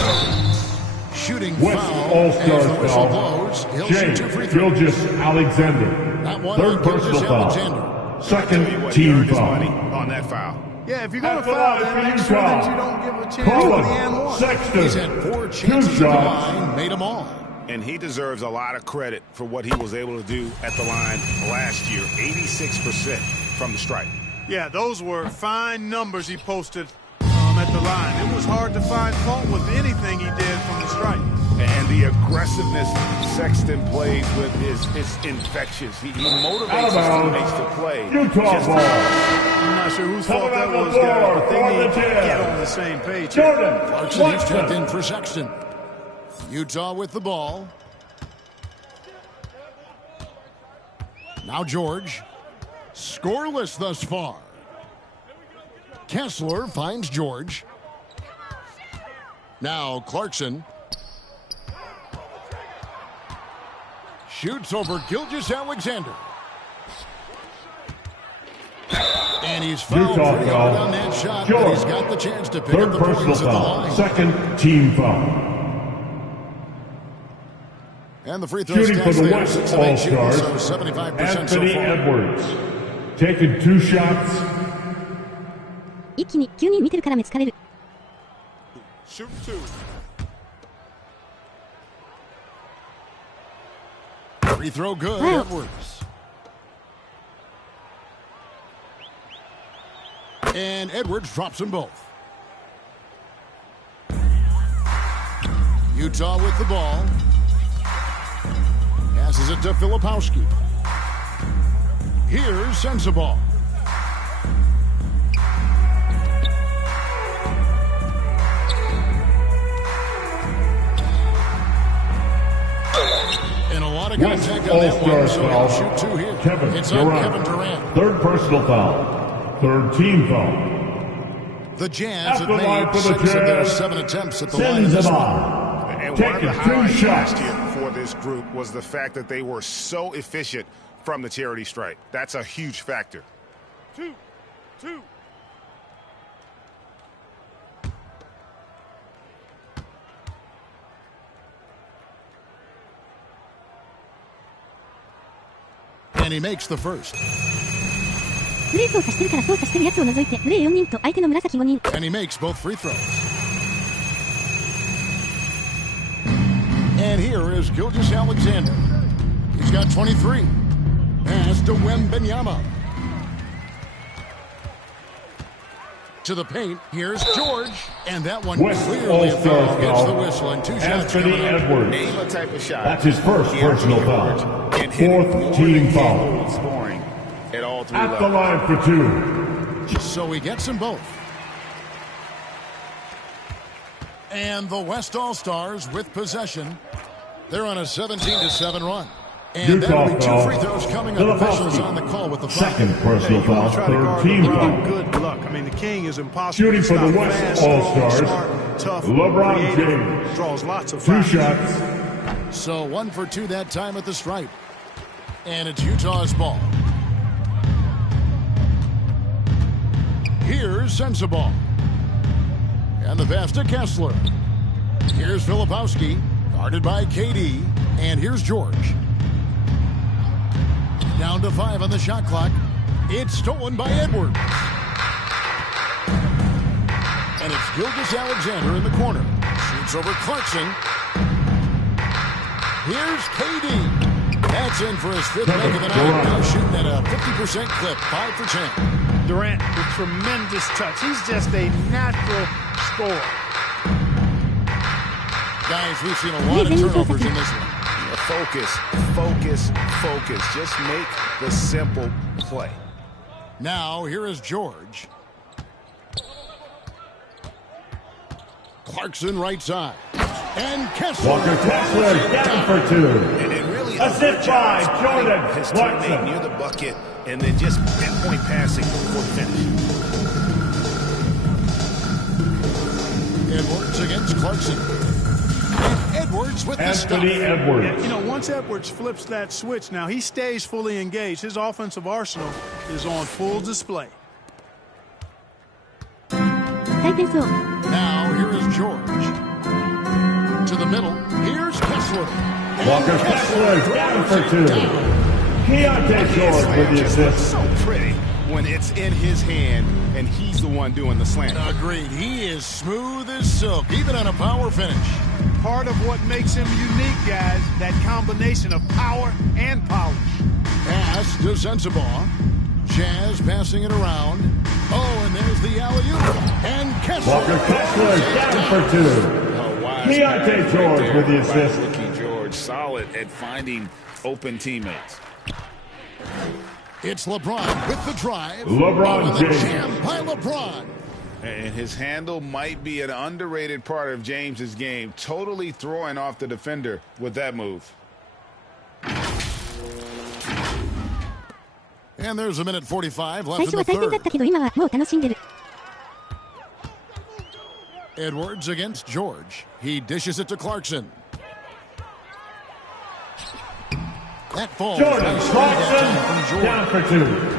Shooting West foul. All-Star As the whistle foul. blows, he'll shoot 2 free throws. Gilgeous-Alexander. That one Third on personal foul. Gilgeous-Alexander. Second team foul. On that foul. Yeah, if you're going to foul, then make sure that you don't give a chance to the and one. Sexton. He's had 4 chances at the line, made them all. And he deserves a lot of credit for what he was able to do at the line last year. 86% from the stripe. Yeah, those were fine numbers he posted at the line. It was hard to find fault with anything he did from the stripe. And the aggressiveness Sexton plays with is infectious. He motivates his teammates to play. Utah ball. I'm not sure whose fault that was, guys, but they need to get on the same page. Clarkson is checked in for Sexton. Utah with the ball. Now George. Scoreless thus far. Kessler finds George. Now Clarkson. Shoots over Gilgeous-Alexander. And he's fouled pretty hard on that shot, but he's got the chance to pick up the points at the line. Second team foul. And the free throw Shooting for stats the there, West 6 of 8 shooting, All-Stars, so 75% Anthony so far. Edwards. Taking 2 shots. 一気に急に見てるから目疲れる。 Shoot 2. Free throw good, Edwards. And Edwards drops them both. Utah with the ball. Passes it to Filipowski. Here's Sensabaugh. And a lot of contact on that one, so he'll shoot 2 here. It's on Kevin Durant. Third personal foul. Third team foul. The Jazz have made 6 of their 7 attempts at the line of this one. And one of the highlights last year for this group was the fact that they were so efficient from the charity stripe. That's a huge factor. 2. And he makes the first. プレー操作してるから操作してるやつを除いてプレー4人と相手の紫5人。 And he makes both free throws. And here is Gilgeous-Alexander. He's got 23. Pass to Wembanyama. To the paint. Here's George. And that one clearly a foul. Gets the whistle and 2 shots Anthony Edwards. Name a type of shot. That's his first personal foul. Fourth team foul. Scoring at all 3 At the levels. line for 2. So he gets them both. And the West All-Stars with possession. They're on a 17-7 run. And there will be 2 free throws coming up. Officials on the call with the second personal foul, third team foul. Good luck. I mean, the king is impossible. Shooting for the West fast, All-Stars, smart, tough, LeBron creative, James. draws lots of 2 fouls. shots. So 1 for 2 that time at the stripe. And it's Utah's ball. Here's Sensabaugh. And the pass to Kessler. Here's Filipowski, guarded by KD. And here's George. Down to 5 on the shot clock. It's stolen by Edwards. And it's Gilgeous-Alexander in the corner. Shoots over Clarkson. Here's KD. That's in for his 5th make of the night. Now shooting at a 50% clip, 5 for 10. Durant with tremendous touch. He's just a natural scorer. Guys, we've seen a lot of turnovers in this one. Focus, focus, focus. Just make the simple play. Now, here is George. Clarkson right side. And Kessler. Walker Kessler down for 2. And it really assist by Jordan his Clarkson. teammate near the bucket, and then just pinpoint passing for the finish. Edwards against Clarkson. And Edwards with the stop. Anthony Edwards. Yeah, you know, once Edwards flips that switch, now he stays fully engaged. His offensive arsenal is on full display. Now, here is George. To the middle. Here's Kessler. Walker Kessler down for 2. Keontae George with the assist. So pretty when it's in his hand and he's the one doing the slam. Agreed. He is smooth as silk, even on a power finish. Part of what makes him unique, guys, that combination of power and polish. Pass to Sensabaugh. Jazz passing it around. Oh, and there's the alley-oop. And Kessler. Walker Kessler down for 2. Keontae George with the assist. Rookie George, solid at finding open teammates. It's LeBron with the drive. LeBron James. Jam by LeBron. And his handle might be an underrated part of James's game, totally throwing off the defender with that move. And there's a minute 45 left in the third. Edwards against George. He dishes it to Clarkson. That falls. Jordan Clarkson down for 2.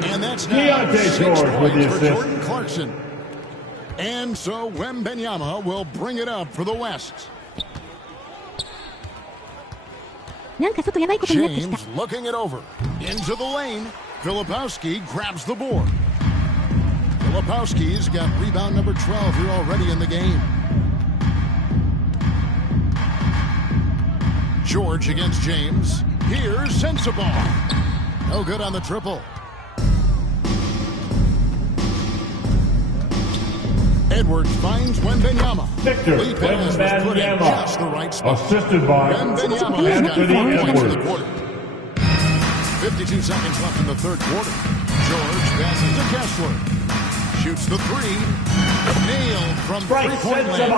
And that's now Keontae George with the for assist. Jordan Clarkson. And so Wembenyama will bring it up for the West. James looking it over. Into the lane. Filipowski grabs the board. Filipowski's got rebound number 12 here already in the game. George against James. Here's Sensabaugh. No good on the triple. Edwards finds Wembenyama. Victor Wembanyama. Assisted by Anthony Edwards. 52 seconds left in the third quarter. George passes to Kessler. Shoots the 3. Nailed from three-point land.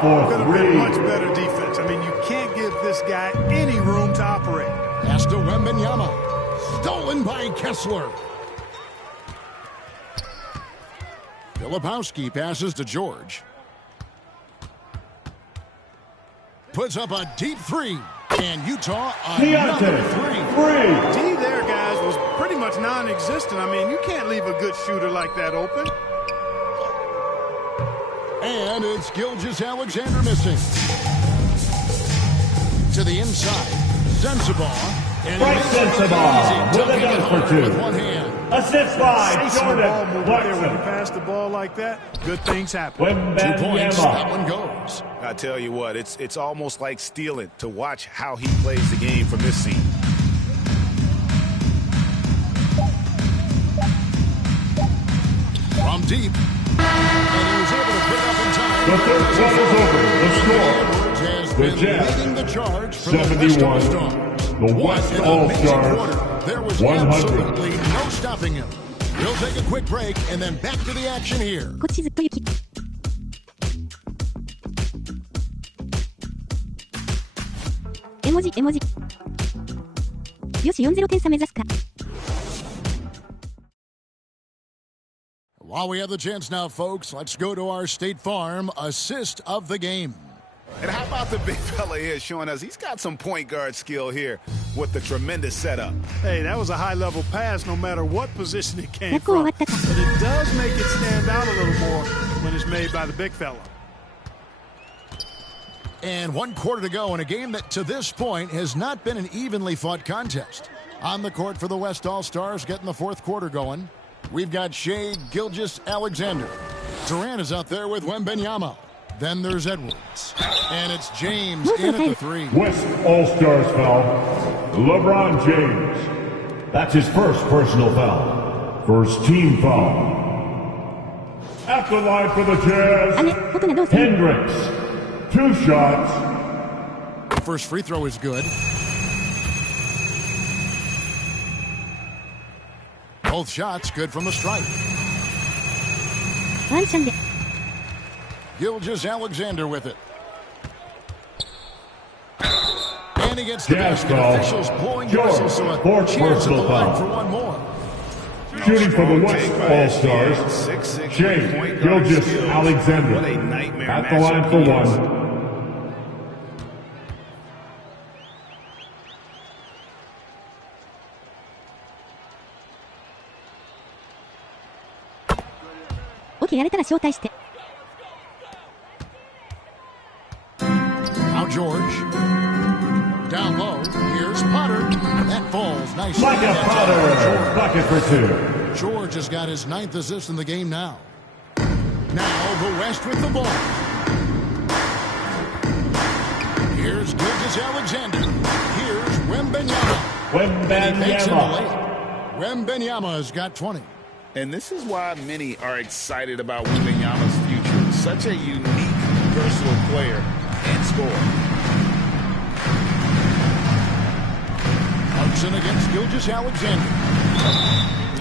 For 3. Much better defense. I mean, you can't give this guy any room to operate. Pass to Wembenyama. Stolen by Kessler. Filipowski passes to George. Puts up a deep 3. And Utah another 3. D there, guys, was pretty much non-existent. I mean, you can't leave a good shooter like that open. And it's Gilgeous-Alexander missing. To the inside. Sensabaugh. And Sensabaugh with a dunk for 2. With one hand. Assist by Jordan Clarkson. When you pass the ball like that, good things happen. 2 points, that one goes. I tell you what, it's almost like stealing to watch how he plays the game from this scene. From deep. And he was able to put it up in time. The third quarter is over. The score. The Jazz, leading the charge for 71. The West All-Stars, There was 100. absolutely no stopping him. We'll take a quick break and then back to the action here. 文字絵文字。よし4-0点差目指すか。While we have the chance now, folks, let's go to our State Farm assist of the game. And how about the big fella here showing us he's got some point guard skill here with the tremendous setup. Hey, that was a high-level pass no matter what position it came from. But it does make it stand out a little more when it's made by the big fella. And 1 quarter to go in a game that to this point has not been an evenly fought contest. On the court for the West All-Stars getting the 4th quarter going. We've got Shai Gilgeous-Alexander. Durant is out there with Wembanyama. Then there's Edwards. And it's James in at the 3. West All-Stars foul. LeBron James. That's his first personal foul. First team foul. At the line for the Jazz, Hendricks. 2 shots. First free throw is good. Both shots good from the stripe. Gilgeous-Alexander with it. And he gets the basket. Officials blowing whistles, so a chance at the line for one more. Shooting for the West All-Stars, Shai Gilgeous-Alexander. At the line for 1.やれたら招待して。 Now George. Down low. Here's Potter. That falls nicely. Like a Potter. Bucket for 2. George has got his 9th assist in the game now. Now the West with the ball. Here's Gilgeous-Alexander. Here's Wembanyama. Wembanyama's got 20. And this is why many are excited about Wembanyama's future. Such a unique, versatile player and scorer. Hudson against Gilgeous-Alexander.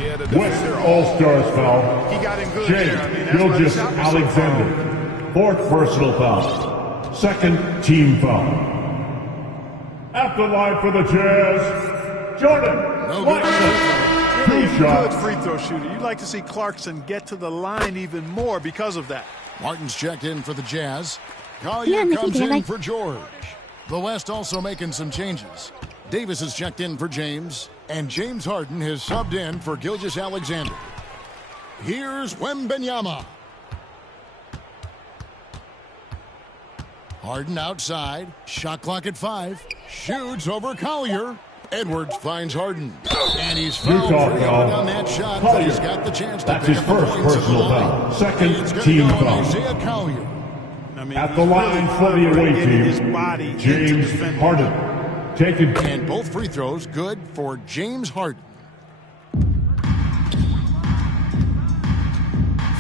Yeah, the West All-Stars foul. He got in good Shai there. I mean, Gilgeous-Alexander. 4th personal foul. 2nd team foul. At the line for the Jazz, Jordan. No good. Good free throw shooter. You'd like to see Clarkson get to the line even more because of that. Martin's checked in for the Jazz. Collier comes in for George. The West also making some changes. Davis has checked in for James, and James Harden has subbed in for Gilgeous-Alexander. Here's Wembanyama. Harden outside. Shot clock at 5. Shoots over Collier. Edwards finds Harden. And he's fouled on that shot, but he's got the chance to pick up the points at the line. 2nd team foul. At the line for the away team, James Harden. Taken. And both free throws good for James Harden.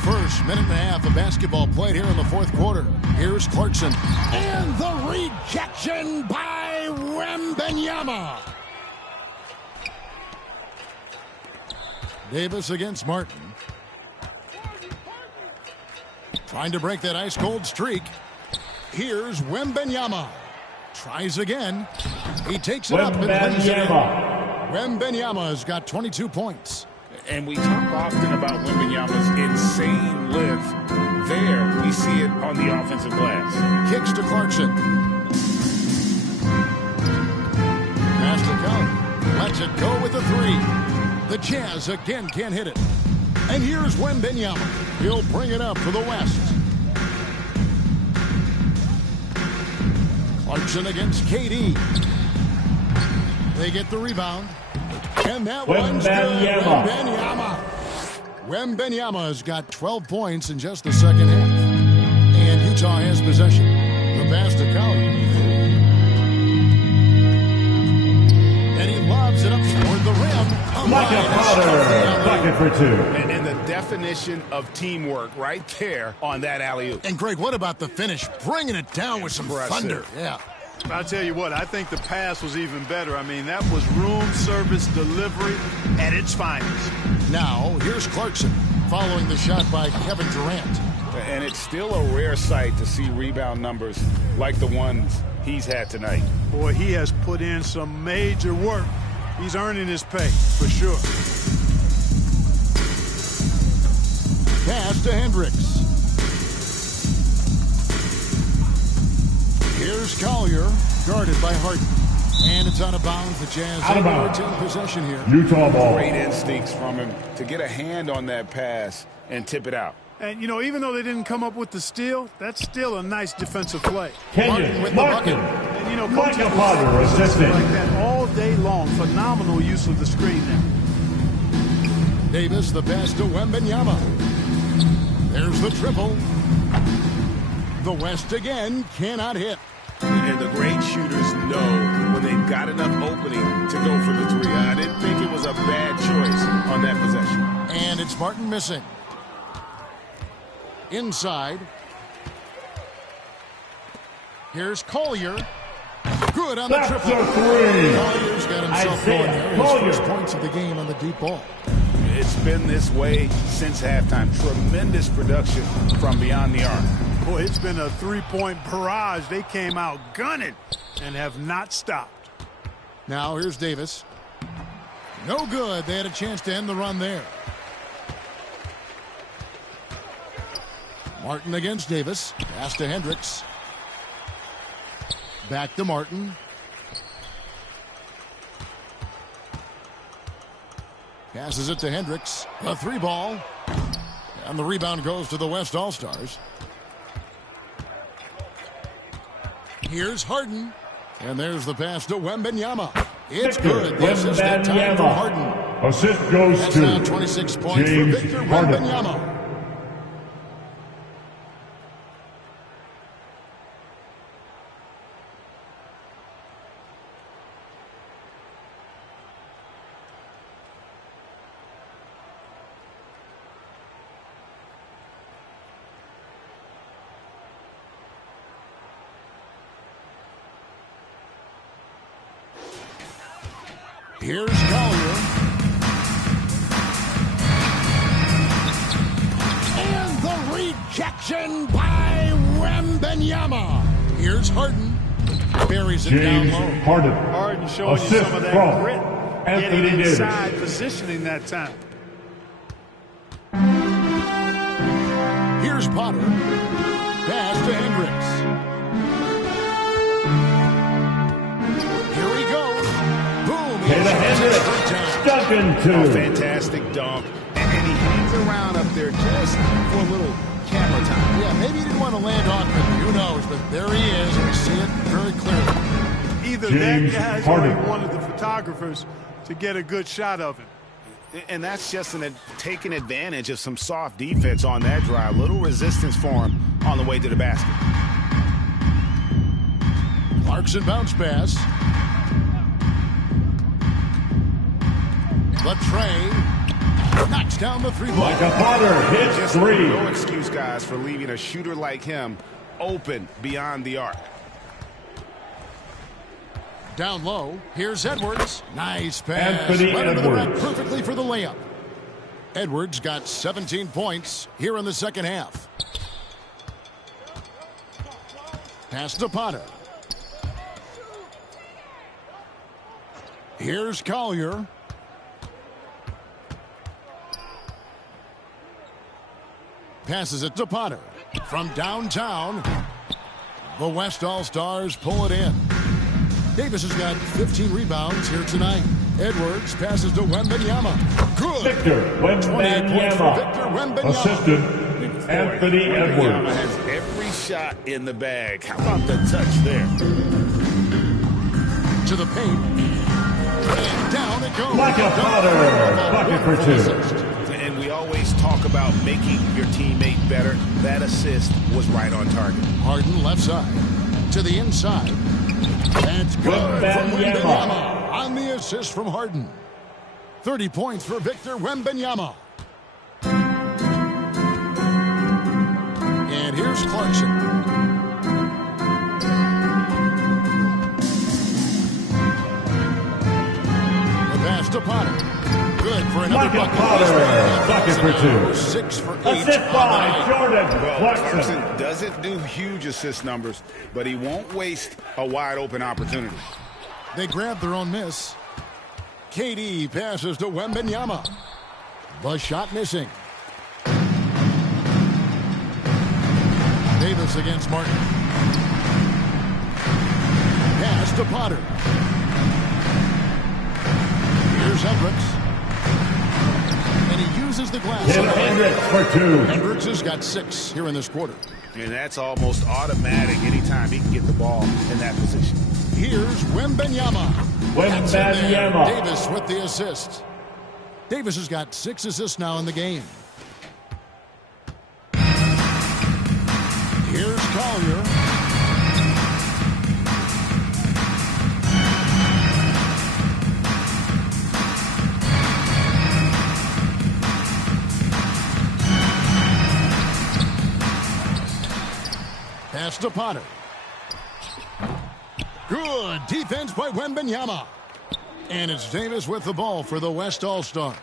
First minute and a half of basketball played here in the 4th quarter. Here's Clarkson. And the rejection by Wembanyama. Davis against Martin. Trying to break that ice-cold streak. Here's Wembanyama. Tries again. He takes it up and lays it in. Wembanyama's got 22 points. And we talk often about Wembanyama's insane lift. There, we see it on the offensive glass. Kicks to Clarkson. Pass to Kelly. Lets it go with a 3. The Jazz again can't hit it. And here's Wembanyama. He'll bring it up for the West. Clarkson against KD. They get the rebound. And that one's good. Wembanyama's got 12 points in just the second half. And Utah has possession. The pass to Collier. And he lobs it up toward the rim. Like a Potter. Bucket for 2. And the definition of teamwork right there on that alley-oop. And Greg, what about the finish? Bringing it down with some thunder. Yeah. I'll tell you what, I think the pass was even better. I mean, that was room service delivery at its finest. Now, here's Clarkson following the shot by Kevin Durant. And it's still a rare sight to see rebound numbers like the ones he's had tonight. Boy, he has put in some major work. He's earning his pay, for sure. Pass to Hendricks. Here's Collier, guarded by Harden. And it's out of bounds. The Jazz able to retain possession here. Utah ball. Great instincts from him to get a hand on that pass and tip it out. And, you know, even though they didn't come up with the steal, that's still a nice defensive play. Martin with the bucket. And, you know, Michael coaches Potter, assistant. like that all day long. Phenomenal use of the screen there. Davis, the pass to Wembanyama. There's the triple. The West again cannot hit. And the great shooters know when they've got enough opening to go for the three. I didn't think it was a bad choice on that possession. And it's Martin missing. Inside. Here's Collier. Good on the triple. Collier's got himself going there. His first points of the game on the deep ball. It's been this way since halftime. Tremendous production from beyond the arc. Boy, it's been a three-point barrage. They came out gunning and have not stopped. Now here's Davis. No good. They had a chance to end the run there. Martin against Davis. Pass to Hendricks. Back to Martin. Passes it to Hendricks. A three ball. And the rebound goes to the West All-Stars. Here's Harden. And there's the pass to Wembanyama. It's good. The assist that time for Harden. Assist goes That's to now 26 points James for Victor Harden. Wembanyama. Here's Collier. And the rejection by Wembanyama. Here's Harden. Buries it James down low. Harden. Harden showing Assist you some of that from grit. Anthony Getting Davis. inside, positioning that time. Here's Potter. Pass to Hendricks. Here he goes. Boom. Taylor Hendricks. Stuck in two. Fantastic dunk. And he hangs around up there just for a little camera time. Yeah, maybe he didn't want to land on him. Who knows? But there he is. We see it very clearly. Either James that guy's Harden. or one of the photographers to get a good shot of him. And that's just taking advantage of some soft defense on that drive. Little resistance for him on the way to the basket. Clarkson bounce pass. Latrey knocks down the three ball. Michael Potter hits Just three. no excuse, guys, for leaving a shooter like him open beyond the arc. Down low. Here's Edwards. Nice pass. Anthony Right under the rack Edwards. perfectly for the layup. Edwards got 17 points here in the second half. Pass to Potter. Here's Collier. Passes it to Potter. From downtown, the West All-Stars pull it in. Davis has got 15 rebounds here tonight. Edwards passes to Wembanyama. Good. Victor 28 points for Victor Wembanyama. Wembanyama. Assistant Anthony Wembanyama Edwards. has every shot in the bag. How about the touch there? To the paint. And down it goes. Michael Potter, bucket for two. And we always talk about making your teammate better. That assist was right on target. Harden left side. To the inside. That's good from Wembanyama on the assist from Harden. 30 points for Victor Wembanyama. And here's Clarkson. The pass to Potter. Good for another Michael bucket. Potter, bucket for 2. 6 for 8. Assist by Jordan Well, Clarkson. Clarkson doesn't do huge assist numbers, but he won't waste a wide-open opportunity. They grab their own miss. KD passes to Wembanyama. The shot missing. Davis against Martin. Pass to Potter. Here's Hendricks. And he uses the glass. Tim Hendricks for 2. Hendricks has got 6 here in this quarter. And that's almost automatic anytime he can get the ball in that position. Here's Wembanyama. Wembanyama. Davis with the assist. Davis has got 6 assists now in the game. Here's Collier. Pass to Potter. Good defense by Wembanyama. And it's Davis with the ball for the West All-Stars.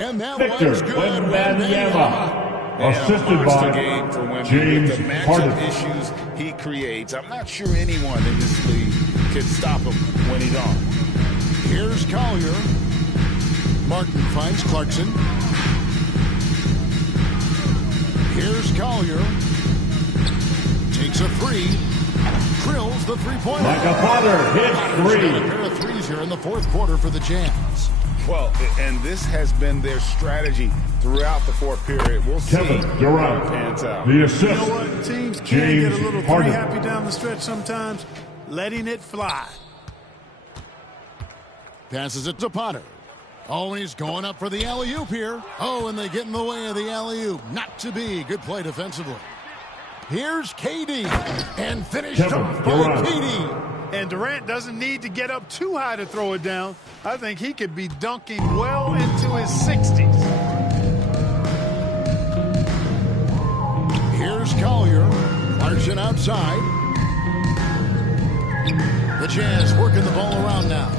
And that Victor one's good. Wembanyama. Assisted the by game for Wemby. James With the matchup Harden. issues he creates, I'm not sure anyone in this league can stop him when he's on. Here's Collier. Martin finds Clarkson. Here's Collier. Takes a 3. Drills the three-pointer. Michael Potter hits 3. A pair of threes here in the fourth quarter for the Jazz. Well, and this has been their strategy throughout the fourth period. We'll see Kevin how it Durant. pans out. The You assist. know what? Teams can James get a little Harden. happy down the stretch sometimes. Letting it fly. Passes it to Potter. Oh, and he's going up for the alley-oop here. Oh, and they get in the way of the alley-oop. Not to be. Good play defensively. Here's KD. And finished Kevin off by Durant. KD. And Durant doesn't need to get up too high to throw it down. I think he could be dunking well into his 60s. Here's Collier. Clarkson outside. The Jazz working the ball around now.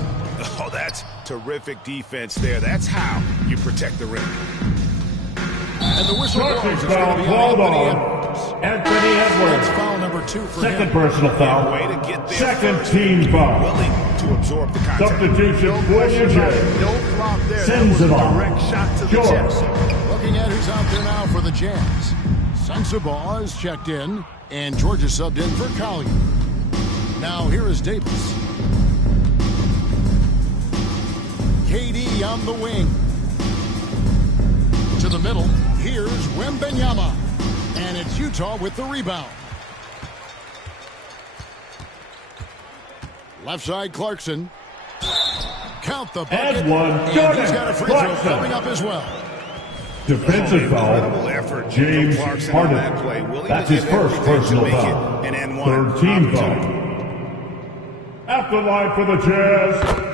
Oh, that's terrific defense there. That's how you protect the rim. And the whistle blows. Shooting It's foul going to be called Anthony on Edwards. Anthony That's Edwards. foul number 2 for Second him. personal foul. Way to get there Second first. team foul. Willing to absorb the contact. Substitution No for question about it. UJ. No flop there. That Sends was a it on. direct shot to the George. chest. Looking at who's out there now for the Jazz. Sensabaugh is checked in, and Georgia subbed in for Collier. Now here is Davis. KD on the wing. To the middle. Here's Wembanyama. And it's Utah with the rebound. Left side Clarkson. Count the bucket. And one. And he's got a free throw Clarkson. coming up as well. Defensive Incredible foul. effort James from Clarkson on that play. Harden. Willing That's to his do first everything to personal make foul. it an N1 Third team opportunity. foul. At the line for the Jazz.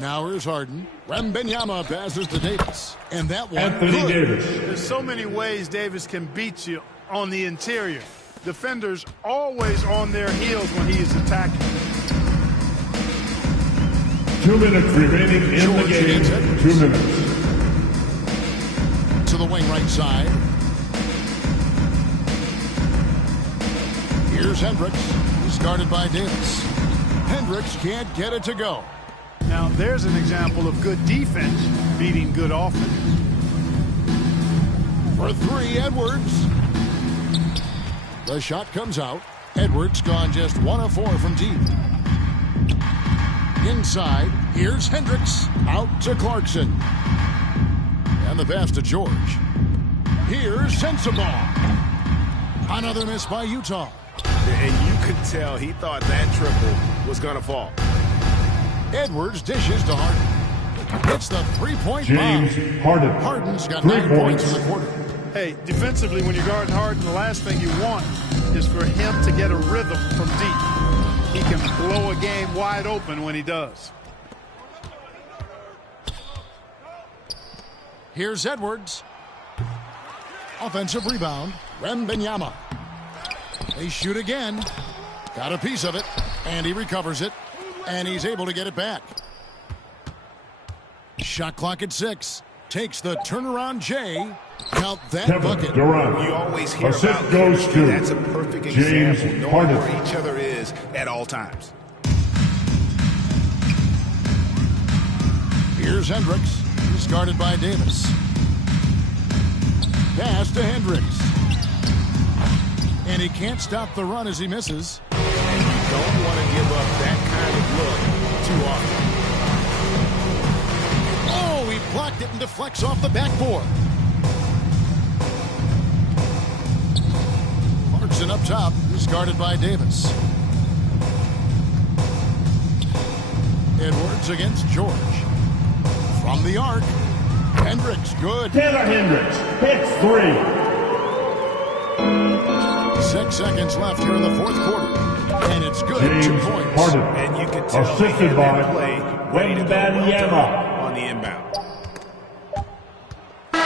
Now here's Harden. Wembanyama passes to Davis. And that one Anthony good. Davis. There's so many ways Davis can beat you on the interior. Defenders always on their heels when he is attacking. 2 minutes remaining in George the game. against Edwards. 2 minutes. To the wing right side. Here's Hendricks. He's guarded by Davis. Hendricks can't get it to go. Now, there's an example of good defense beating good offense. For 3, Edwards. The shot comes out. Edwards gone just 1 of 4 from deep. Inside, here's Hendricks. Out to Clarkson. And the pass to George. Here's Sensabaugh. Another miss by Utah. And you could tell he thought that triple was going to fall. Edwards dishes to Harden. Hits the three-point James bomb. Harden. Harden's got 3 9 points points. in the quarter. Hey, defensively, when you're guarding Harden, the last thing you want is for him to get a rhythm from deep. He can blow a game wide open when he does. Here's Edwards. Offensive rebound. Wembanyama. They shoot again. Got a piece of it. And he recovers it. And he's able to get it back. Shot clock at 6. Takes the turnaround J. Count that Kevin bucket. Durant. You always hear Assist about goes chemistry. to That's a perfect James example, knowing Harden. where each other is at all times. Here's Hendricks. He's guarded by Davis. Pass to Hendricks. And he can't stop the run as he misses. And you don't want to give up that kind of look too often. Oh, he blocked it and deflects off the backboard. Clarkson up top. He's guarded by Davis. Edwards against George. From the arc. Hendricks, good. Taylor Hendricks hits 3. 6 seconds left here in the fourth quarter. And it's good. James 2 points. Harden. And you can tell Assisted by play ready to go Wembanyama. on the inbound. So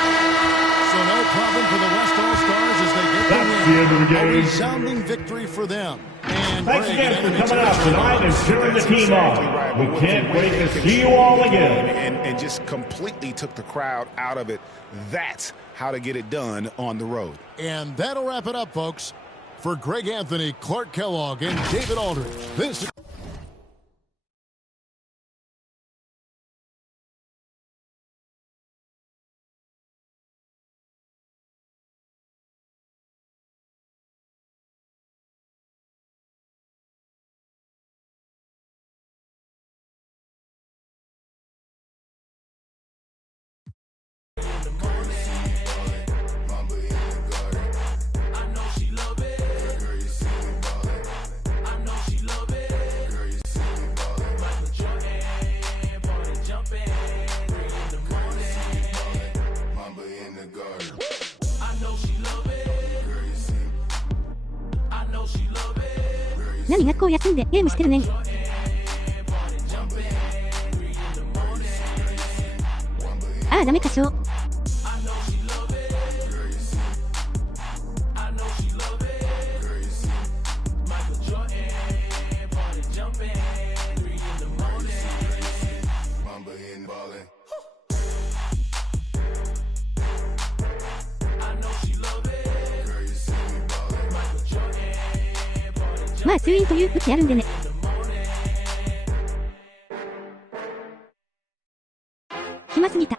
no problem for the West All-Stars as they get That's the end of the game. A resounding victory for them. And Thanks Greg, again for coming out tonight and cheering the team on. We can't wait to see you all again. And just completely took the crowd out of it. That's how to get it done on the road. And that'll wrap it up, folks. For Greg Anthony, Clark Kellogg, and David Aldridge, this is...何学校休んでゲームしてるねん。ああダメかしょ。まあ通院という武器あるんでね。暇すぎた。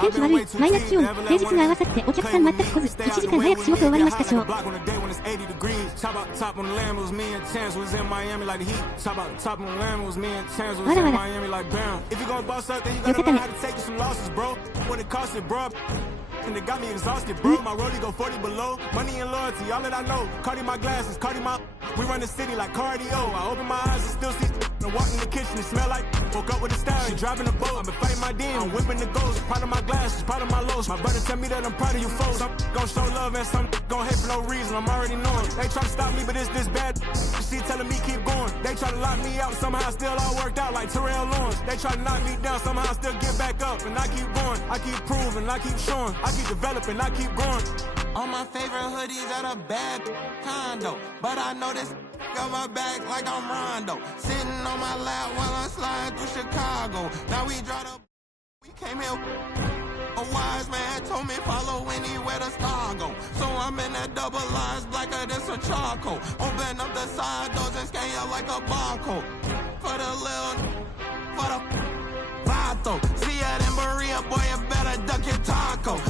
天気悪い、マイナス気温、平日が合わさってお客さん全く来ず、1時間早く仕事終わりましたしょう。わらわら。よかったね。And it got me exhausted, bro. My rollie go 40 below. Money and loyalty, all that I know. Cardi my glasses, Cardi my... We run the city like cardio. I open my eyes and still see... I walk in the kitchen, it smell like... Woke up with a style, she driving a boat. I've been fighting my demons, I'm whipping the ghost. Part of my glasses, part of my lows. My brother tell me that I'm proud of you folks. Some gon' show love and some gon' hate for no reason. I'm already knowing. They try to stop me, but it's this bad. She telling me keep going. They try to lock me out, somehow still all worked out like Terrell Lawrence. They try to knock me down, somehow still get back up. And I keep going, I keep proving, I keep showing. I keep developing, I keep growing. All my favorite hoodies at a bad condo. But I know this got my back like I'm Rondo. Sitting on my lap while I'm sliding through Chicago. Now we draw the... We came here... A wise man told me follow anywhere the star go. So I'm in that double lines blacker than some charcoal. Open up the side doors and scan you like a barcode. For the little... For the... Vato. See ya in Maria, boy, you better duck your taco.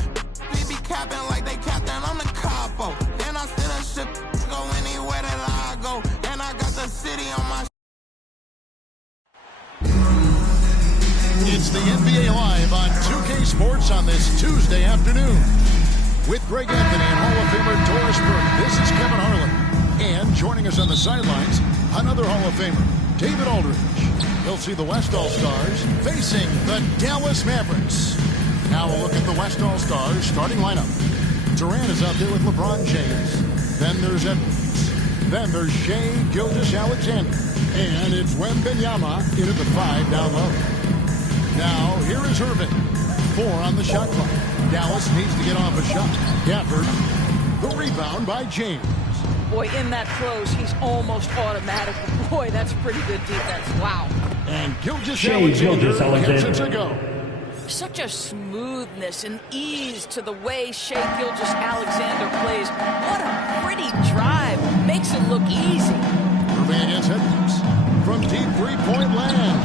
They be capping like they captain, I'm the capo. Then I still a ship, go anywhere that I go. And I got the city on my... It's the NBA Live on 2K Sports on this Tuesday afternoon. With Greg Anthony and Hall of Famer Doris Burke, this is Kevin Harlan. And joining us on the sidelines, another Hall of Famer, David Aldridge. He'll see the West All-Stars facing the Dallas Mavericks. Now a look at the West All-Stars starting lineup. Durant is out there with LeBron James. Then there's Edwards. Then there's Shai Gilgeous-Alexander. And it's Wembanyama in at the 5 down low. Now, here is Irving. 4 on the shot clock. Dallas needs to get off a shot. Gafford, the rebound by James. Boy, in that close, he's almost automatic. Boy, that's pretty good defense. Wow. And Gilgeous-Alexander gets it to go. Such a smoothness and ease to the way Shai Gilgeous-Alexander plays. What a pretty drive. Makes it look easy. Irving against Edwards from deep three-point land.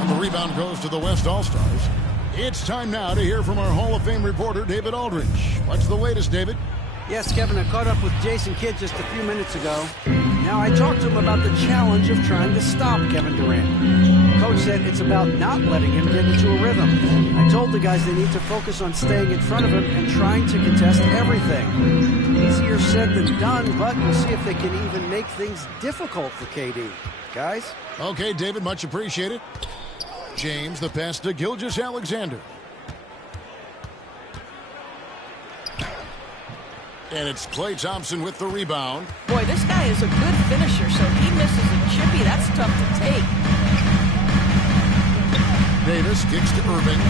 And the rebound goes to the West All-Stars. It's time now to hear from our Hall of Fame reporter, David Aldridge. What's the latest, David? Yes, Kevin, I caught up with Jason Kidd just a few minutes ago. Now, I talked to him about the challenge of trying to stop Kevin Durant. Coach said it's about not letting him get into a rhythm. I told the guys they need to focus on staying in front of him and trying to contest everything. Easier said than done, but we'll see if they can even make things difficult for KD. Guys? Okay, David, much appreciated. James, the pass to Gilgeous-Alexander. And it's Klay Thompson with the rebound. Boy, this guy is a good finisher, so he misses a chippy. That's tough to take. Davis kicks to Irving.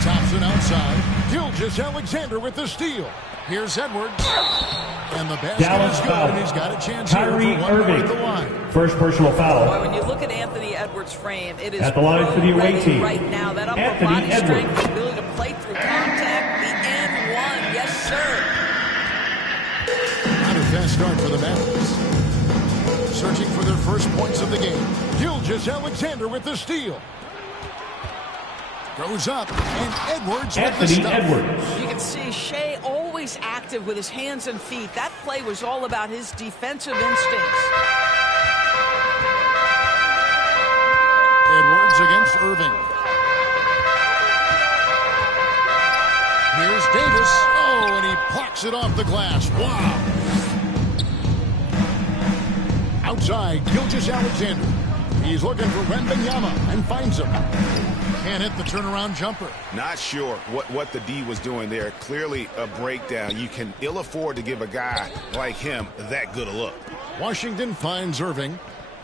Thompson outside. Gilgeous-Alexander with the steal. Here's Edwards. And the basket is good, and he's got a chance here for one more at the line. First personal foul. Boy, when you look at Anthony Edwards' frame, it is at the line for the away team right now. That upper body strength, the ability to play through contact, the and one. Yes, sir. Not a fast start for the Mavericks. Searching for their first points of the game. Gilgeous-Alexander with the steal. Goes up, and Edwards with the stuff. Edwards. You can see Shai always active with his hands and feet. That play was all about his defensive instincts. Edwards against Irving. Here's Davis. Oh, and he plucks it off the glass. Wow. Outside, Gilgeous-Alexander. He's looking for Wembanyama and finds him. Can't hit the turnaround jumper. Not sure what the D was doing there. Clearly a breakdown. You can ill afford to give a guy like him that good a look. Washington finds Irving.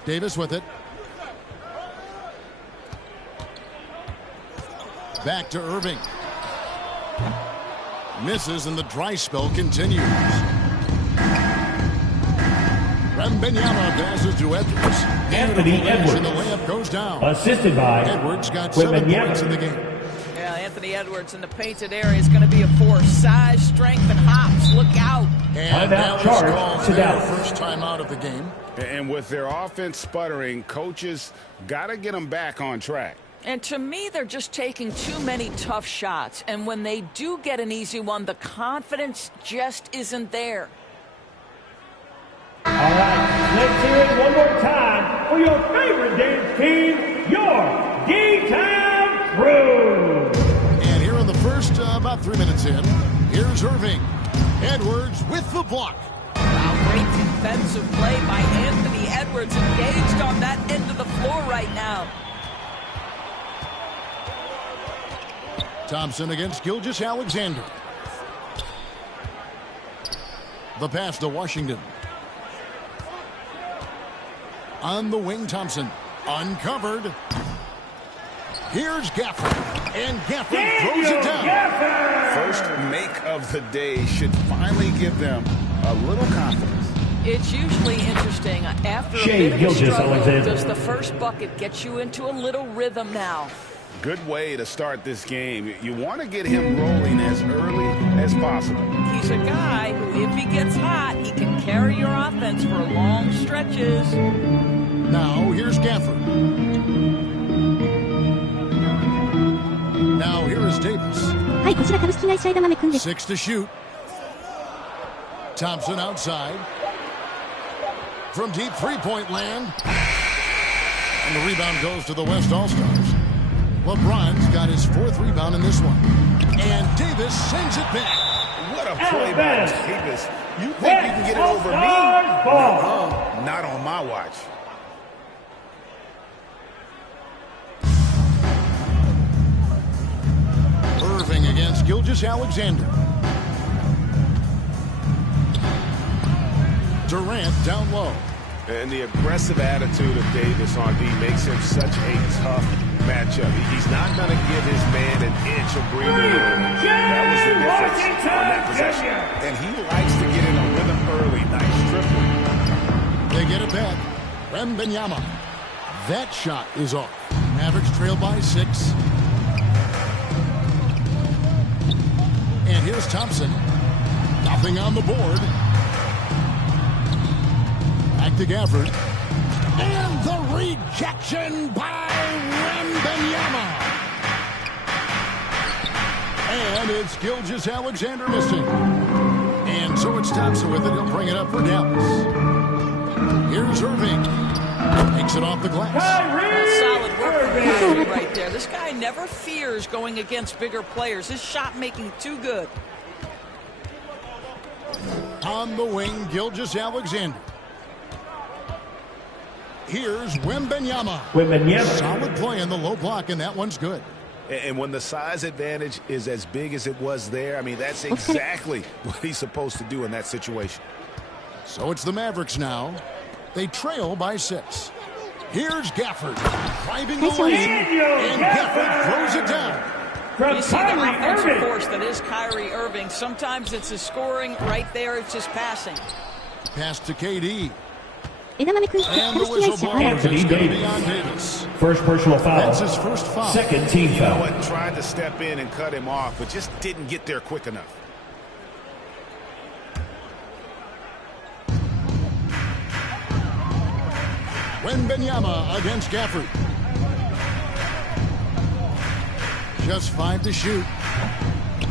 Davis with it. Back to Irving. Misses, and the dry spell continues. Wembanyama passes to Edwards. Anthony Edwards. And the layup goes down. Assisted by Edwards got 7 points in the game. Yeah, Anthony Edwards in the painted area is going to be a force. Size, strength, and hops. Look out. And that was called for their first time out of the game. And with their offense sputtering, coaches got to get them back on track. And to me, they're just taking too many tough shots. And when they do get an easy one, the confidence just isn't there. All right, let's hear it one more time for your favorite dance team, your D-Town Crew. And here in the first, about 3 minutes in, here's Irving. Edwards with the block. Wow, great defensive play by Anthony Edwards, engaged on that end of the floor right now. Thompson against Gilgeous-Alexander. The pass to Washington. On the wing, Thompson. Uncovered. Here's Gafford. And Gafford throws it down. First make of the day should finally give them a little confidence. It's usually interesting. After a bit of a struggle, does the first bucket get you into a little rhythm now? Good way to start this game. You want to get him rolling as early as possible. He's a guy who, if he gets hot, he can carry your offense for long stretches. Now, here's Gafford. Now, here is Davis. はい、こちら株式会社枝豆くんです。 6 to shoot. Thompson outside. From deep three-point land. And the rebound goes to the West All-Stars. LeBron's got his 4th rebound in this one. And Davis sends it back. What a play by Davis. You think you can get it over me? No, not on my watch. Irving against Gilgeous-Alexander. Durant down low. And the aggressive attitude of Davis on D makes him such a tough matchup. He's not going to give his man an inch of breathing room. That was the difference on that possession. And he likes to get in a rhythm early. Nice triple. They get it back. Wembanyama. That shot is off. Mavericks trail by 6. And here's Thompson. Nothing on the board. Back to Gafford. And the rejection by Wembanyama. And it's Gilgeous-Alexander missing. And so it's Thompson with it. He'll bring it up for Dallas. Here's Irving. Takes it off the glass. Solid work from Kyrie right there. This guy never fears going against bigger players. His shot making too good. On the wing, Gilgeous-Alexander. Here's Wembanyama. Solid play in the low block, and that one's good. And when the size advantage is as big as it was there, I mean, that's exactly what he's supposed to do in that situation. So it's the Mavericks now. They trail by 6. Here's Gafford driving the lane, and Gafford throws it down. You see the offensive force that is Kyrie Irving. Sometimes it's his scoring. Right there, it's his passing. Pass to KD. And the whistle blows. It's going to be on Davis. First personal foul. That's his first foul. Second team You know foul. what? Tried to step in and cut him off, but just didn't get there quick enough. Wembanyama against Gafford. Just 5 to shoot.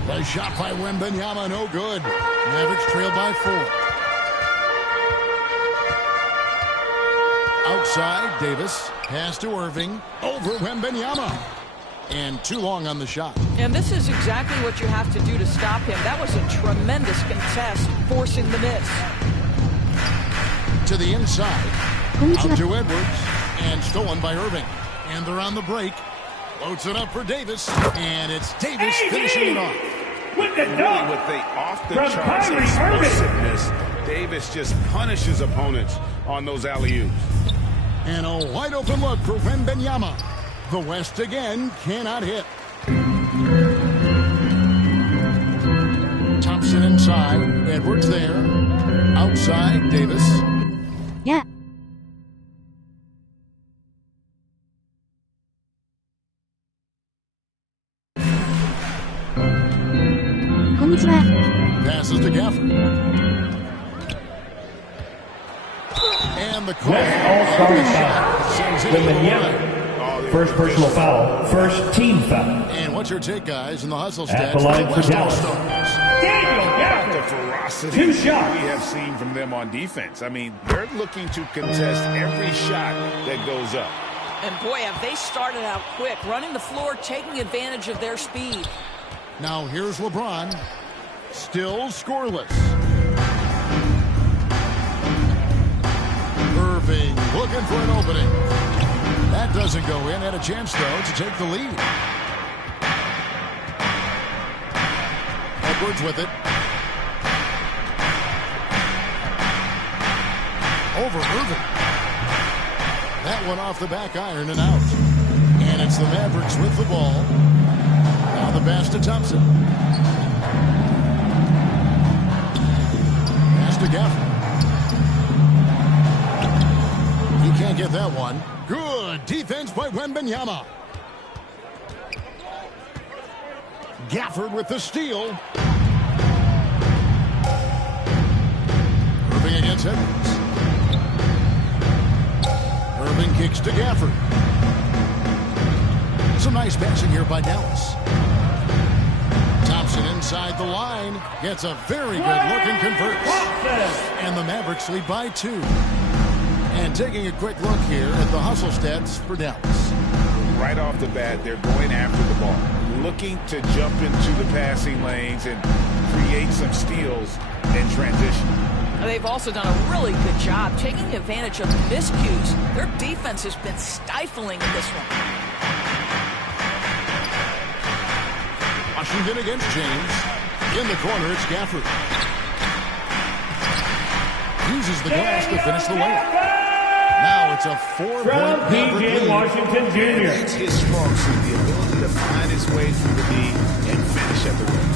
The shot by Wembanyama, no good. Mavericks trail by 4. Outside, Davis. Pass to Irving. Over Wembanyama. And too long on the shot. And this is exactly what you have to do to stop him. That was a tremendous contest, forcing the miss. To the inside. Out to Edwards. And stolen by Irving. And they're on the break. Loads it up for Davis. And it's Davis finishing it off. With the Really, dunk. with the off-the-charts explosiveness, Davis just punishes opponents on those alley-oops. And a wide-open look for Wembanyama. The West again cannot hit. Thompson inside. Edwards there. Outside, Davis. Yeah. Passes to Gafford. And the call. All-star foul. First personal foul. First team foul. And what's your take, guys, in the hustle stats? At the line for Dallas. The ferocity we have seen from them on defense. I mean, they're looking to contest every shot that goes up. And boy, have they started out quick, running the floor, taking advantage of their speed. Now here's LeBron. Still scoreless. Irving looking for an opening. That doesn't go in. Had a chance, though, to take the lead. Edwards with it. Over Irving. That one off the back iron and out. And it's the Mavericks with the ball. Now the pass to Thompson. Pass to Gafford. He can't get that one. Good defense by Wembanyama. Gafford with the steal. Irving against Edwards. Irving kicks to Gafford. Some nice passing here by Dallas. Thompson inside the line. Gets a very good look and converts. And the Mavericks lead by 2. And taking a quick look here at the hustle stats for Dallas. Right off the bat, they're going after the ball, looking to jump into the passing lanes and create some steals in transition. They've also done a really good job taking advantage of the miscues. Their defense has been stifling in this one. Washington against James. In the corner, it's Gafford. Uses the glass to finish the layup. Now it's a 4-point P.J. Washington Jr. It's his strong suit, the ability to find his way through the D and finish at the rim.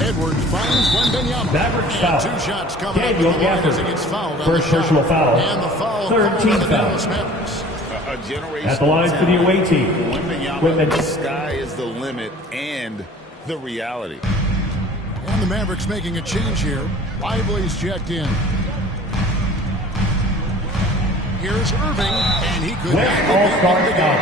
Edwards finds Wembanyama. Mavericks foul. 2 shots coming up Daniel with the line as he Gafford. gets fouled. First personal foul. And the foul 13 the foul. Dallas Mavericks. A generation At the line for the away team. Wembanyama, the sky is the limit and the reality. And the Mavericks making a change here. Lively's checked in. Here's Irving, and he could West All-Star foul.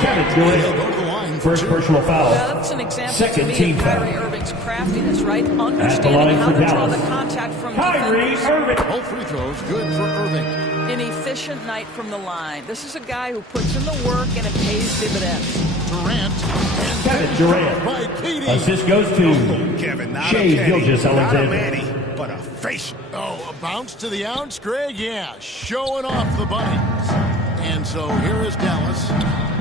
Kevin Durant. First personal foul. Now, that's an example Second to me team of foul. Kyrie Irving's craftiness, right? At the Understanding line how for to draw Dallas. the contact from Kyrie defenders. Irving. Both free throws good for Irving. An efficient night from the line. This is a guy who puts in the work and it pays dividends. Durant. And Kevin Durant. by KD. Assist goes to Kevin, not Shea a penny, not a Gilgeous-Alexander. Manny, but a facial. Oh, a bounce to the ounce, Greg? Yeah, showing off the bunnies. And so here is Dallas.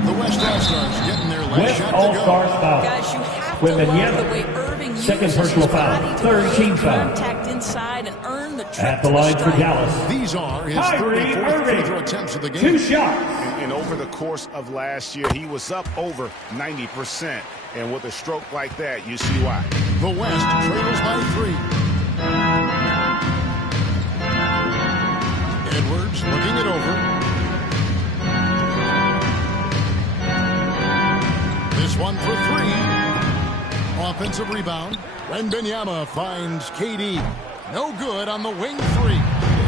The West All-Stars getting their last West shot to All-Stars go. foul. Guys, you have to love Wembanyama. the way Irving Second uses personal his foul. body to 13 create foul. contact inside and earn the trip At the to line for strike. Dallas. These are his Kyrie 34th free throw Irving. attempts of the game. 2 shots. And over the course of last year, he was up over 90%. And with a stroke like that, you see why. The West trails by 3. Edwards looking it over. This one for 3. Offensive rebound. Wembanyama finds KD. No good on the wing 3.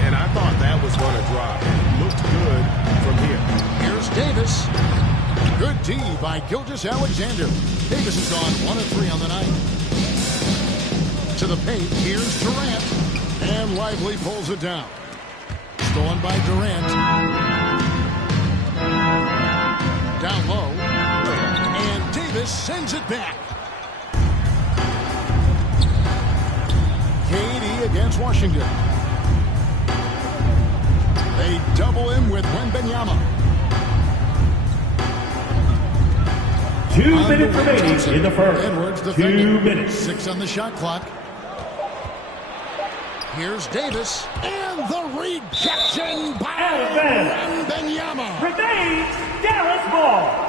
And I thought that was going to drop. It looked good from here. Here's Davis. Good D by Gilgeous-Alexander. Davis has gone 1 of 3 on the night. To the paint, here's Durant. And Lively pulls it down. Stolen by Durant. Down low. And Davis sends it back. KD against Washington. They double him with Wembanyama. 2 minutes remaining in the first. Edwards 2 minutes. 6 on the shot clock. Here's Davis. And the rejection by Wembanyama. Remains Dallas ball.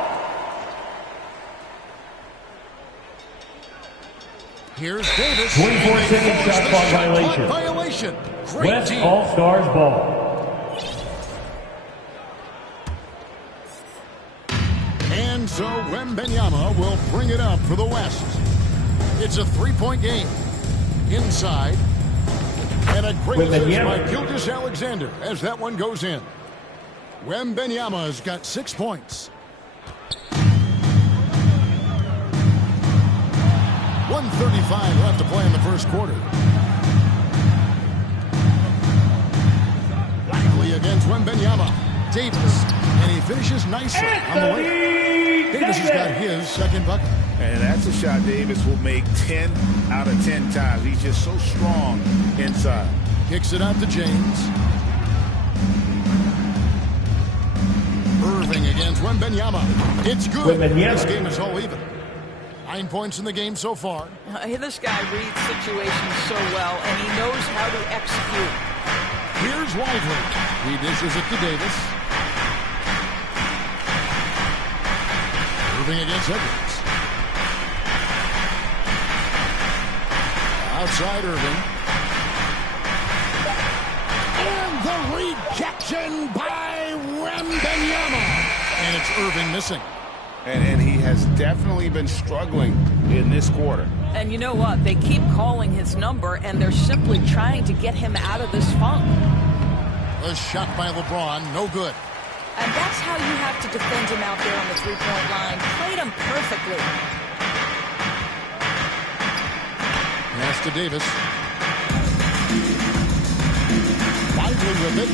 Here's Davis. 24-second shot clock violation. Violation. Great West team. All-Stars ball. And so Wembanyama will bring it up for the West. It's a 3-point game. Inside. And a great assist by Gilgeous-Alexander as that one goes in. Wembanyama has got 6 points. 1:35 left to play in the first quarter. Lively against Wembanyama. Davis. And he finishes nicely on the way. Davis has got his second bucket. And that's a shot Davis will make 10 out of 10 times. He's just so strong inside. Kicks it out to James. Irving against Wembanyama. It's good. This game is all even. 9 points in the game so far. This guy reads situations so well, and he knows how to execute. Here's Lively. He dishes it to Davis. Irving against Edwards. Outside Irving. And the rejection by Wembanyama. And it's Irving missing. And he has definitely been struggling in this quarter. And you know what? They keep calling his number, and they're simply trying to get him out of this funk. A shot by LeBron, no good. And that's how you have to defend him out there on the three-point line. Played him perfectly. Pass to Davis. Lively with it.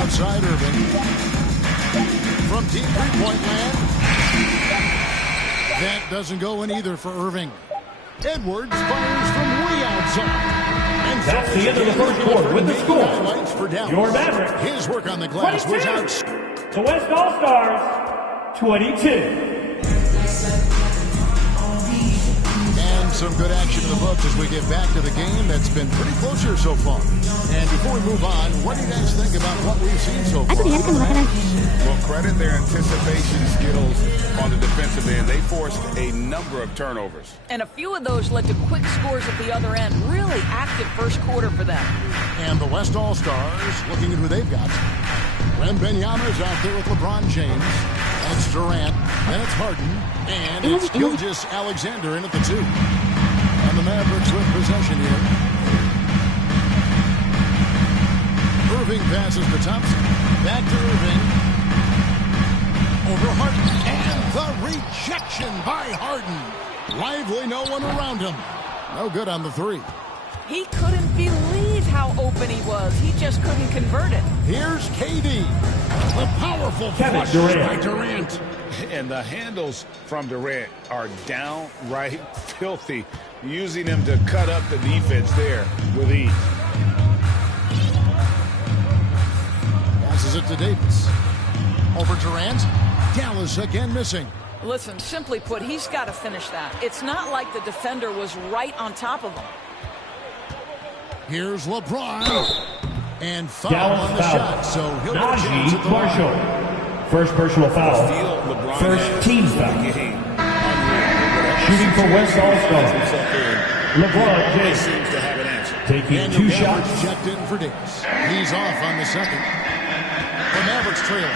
Outside Irving. From deep three-point land. That doesn't go in either for Irving. Edwards fires from way outside. And that's the end of the first quarter with the score. Your Maverick. His work on the glass 22. Was out. The West All-Stars, 22. And some good action in the books as we get back to the game that's been pretty close here so far. And before we move on, what do you guys think about what we've seen so far? Well, credit their anticipation skills on the defensive end. They forced a number of turnovers. And a few of those led to quick scores at the other end. Really active first quarter for them. And the West All-Stars looking at who they've got. Wembanyama's out there with LeBron James. That's Durant. Then it's Harden. And it's Gilgeous-Alexander in at the 2. And the Mavericks with possession here. Irving passes to Thompson. Back to Irving. Over Harden. And the rejection by Harden. Lively, no one around him. No good on the 3. He couldn't believe how open he was. He just couldn't convert it. Here's KD. The powerful flush by Durant. And the handles from Durant are downright filthy, using him to cut up the defense there with ease. Passes it to Davis. Over Durant. Dallas again missing. Listen, simply put, he's got to finish that. It's not like the defender was right on top of him. Here's LeBron. And foul on the shot, so he'll get a chance at the line. First personal foul. First team foul. Shooting for West All-Stars. LeBron James seems to have an answer. Taking 2 shots. Checked in for Davis. He's off on the second. The Mavericks trailing.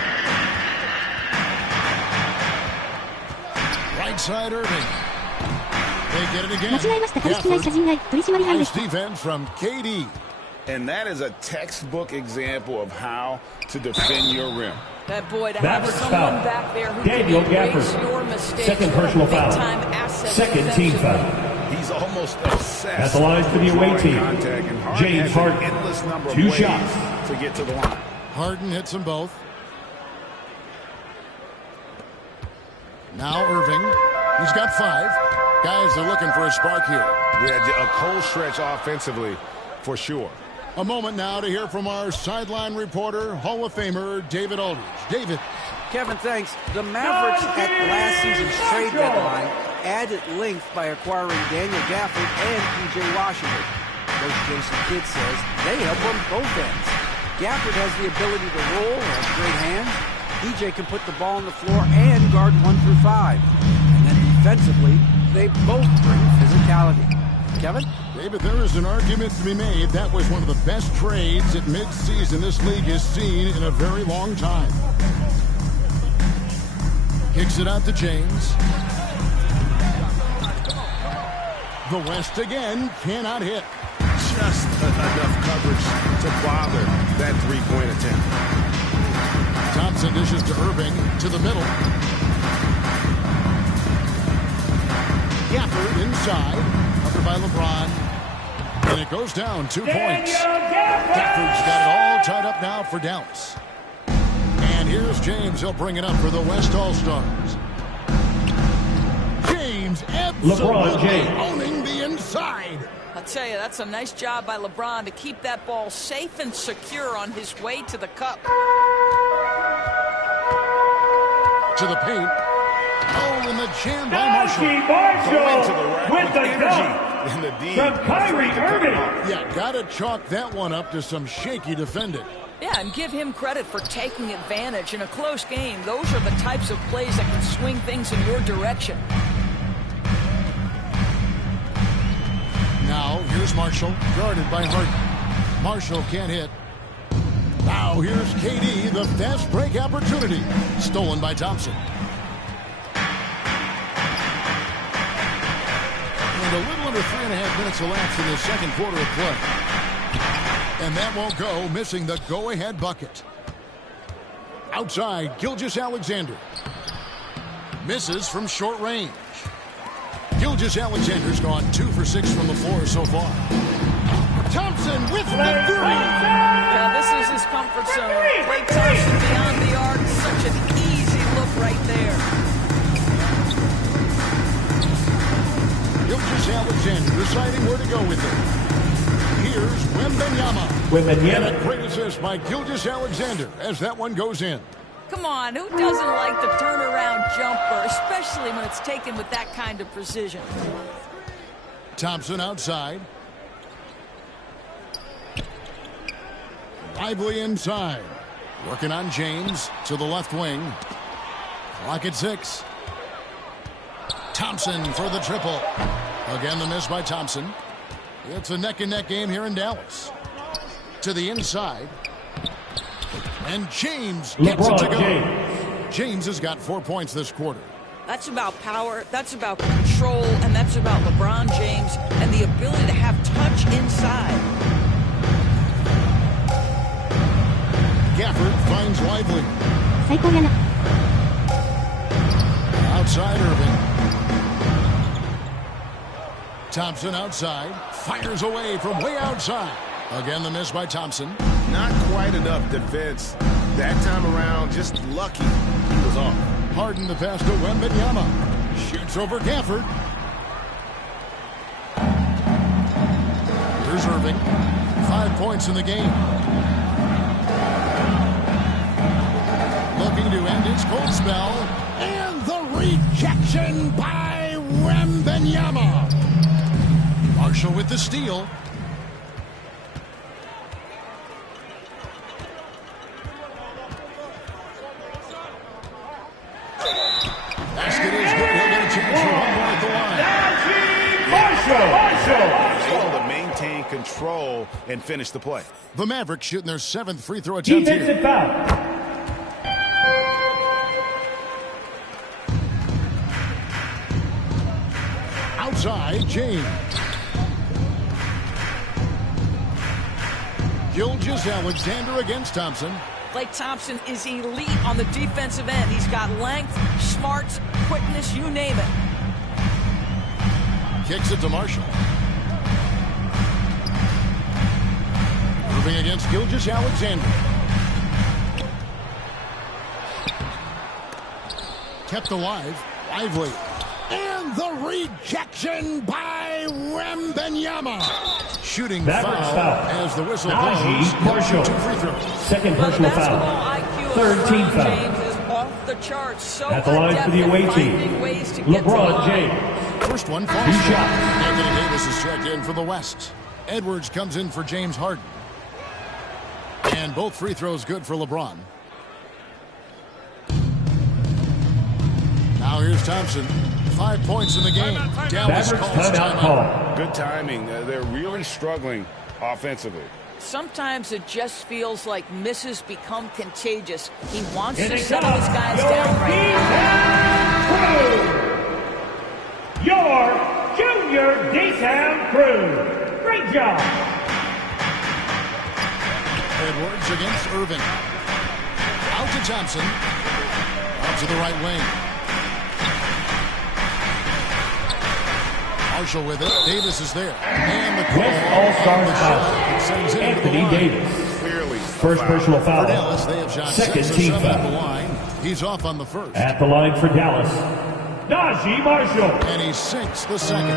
Right side Irving. They get it again. Nice defense from KD. And that is a textbook example of how to defend your rim. That boy, to have someone back there who can erase your mistakes. Second personal foul. Second team foul. He's almost obsessed. At the line for the away team, James Harden. 2 shots to get to the line. Harden hits them both. Now Irving. He's got 5. Guys are looking for a spark here. Yeah, a cold stretch offensively for sure. A moment now to hear from our sideline reporter, Hall of Famer David Aldridge. David. Kevin, thanks. The Mavericks at last season's trade deadline added length by acquiring Daniel Gafford and P.J. Washington. Coach Jason Kidd says they help on both ends. Gafford has the ability to roll, has great hands. P.J. can put the ball on the floor and guard 1 through 5. And then defensively, they both bring physicality. Kevin? David, there is an argument to be made. That was one of the best trades at midseason this league has seen in a very long time. Kicks it out to James. The West again cannot hit. Just enough coverage to bother that 3-point attempt. Thompson dishes to Irving to the middle. Gafford inside. Covered by LeBron. And it goes down 2 points. Gafford's got it all tied up now for Dallas. And here's James. He'll bring it up for the West All-Stars. James absolutely owning the inside. I'll tell you, that's a nice job by LeBron to keep that ball safe and secure on his way to the cup. To the paint. Oh, and the jam by Marshall. With the dunk from Kyrie Irving. Yeah, gotta chalk that one up to some shaky defending. Yeah, and give him credit for taking advantage in a close game. Those are the types of plays that can swing things in your direction. Now, here's Marshall, guarded by Harden. Marshall can't hit. Now, here's KD, the fast break opportunity. Stolen by Thompson. And a little under 3.5 minutes elapsed in the second quarter of play. And that won't go, missing the go-ahead bucket. Outside, Gilgeous-Alexander. Misses from short range. Gilgeous-Alexander's gone 2 for 6 from the floor so far. Thompson with the 3. Yeah, this is his comfort zone. Klay Thompson beyond the arc. Such an easy look right there. Gilgeous-Alexander deciding where to go with it. Here's Wembanyama. And a great assist by Gilgeous-Alexander as that one goes in. Come on, who doesn't like the turnaround jumper, especially when it's taken with that kind of precision? Thompson outside. Lively inside. Working on James to the left wing. Clock at 6. Thompson for the triple. Again, the miss by Thompson. It's a neck-and-neck game here in Dallas. To the inside. And James gets it to go. James has got 4 points this quarter. That's about power, that's about control, and that's about LeBron James and the ability to have touch inside. Gafford finds Lively. 最高やな。 Outside Irving. Thompson outside. Fires away from way outside. Again, the miss by Thompson. Not quite enough defense. That time around, just lucky he was off. Harden the pass to Wembanyama. Shoots over Gafford. Here's Irving. 5 points in the game. Looking to end his cold spell. And the rejection by Wembanyama. Marshall with the steal. Basket is good. He'll get a chance for one more at the line. Able to maintain control and finish the play. The Mavericks shooting their 7th free throw attempt here. Defensive foul. Outside, James. Gilgeous-Alexander against Thompson. Klay Thompson is elite on the defensive end. He's got length, smarts, quickness, you name it. Kicks it to Marshall. Moving against Gilgeous-Alexander. Kept alive. Lively. And the rejection by Wembanyama. Shooting foul as the whistle blows. Marshall. 2 free throws. Second personal foul. Third team foul. James is off the charts. So at the line for the away team, LeBron James. First one falls. Anthony Davis is checked in for the West. Edwards comes in for James Harden. And both free throws good for LeBron. Now here's Thompson. 5 points in the game. Dallas calls timeout. Good timing. They're really struggling offensively. Sometimes it just feels like misses become contagious. He wants to settle his guys down right now. Your junior D-Town crew. Great job. Edwards against Irving. Out to Thompson. Out to the right wing. Marshall with it. Davis is there. And the West All-Stars foul. Anthony Davis. Clearly. First personal foul. For Dallas, they have shot Second 6 of team 7 at the foul. line. He's off on the first. At the line for Dallas, Najee Marshall. And he sinks the second.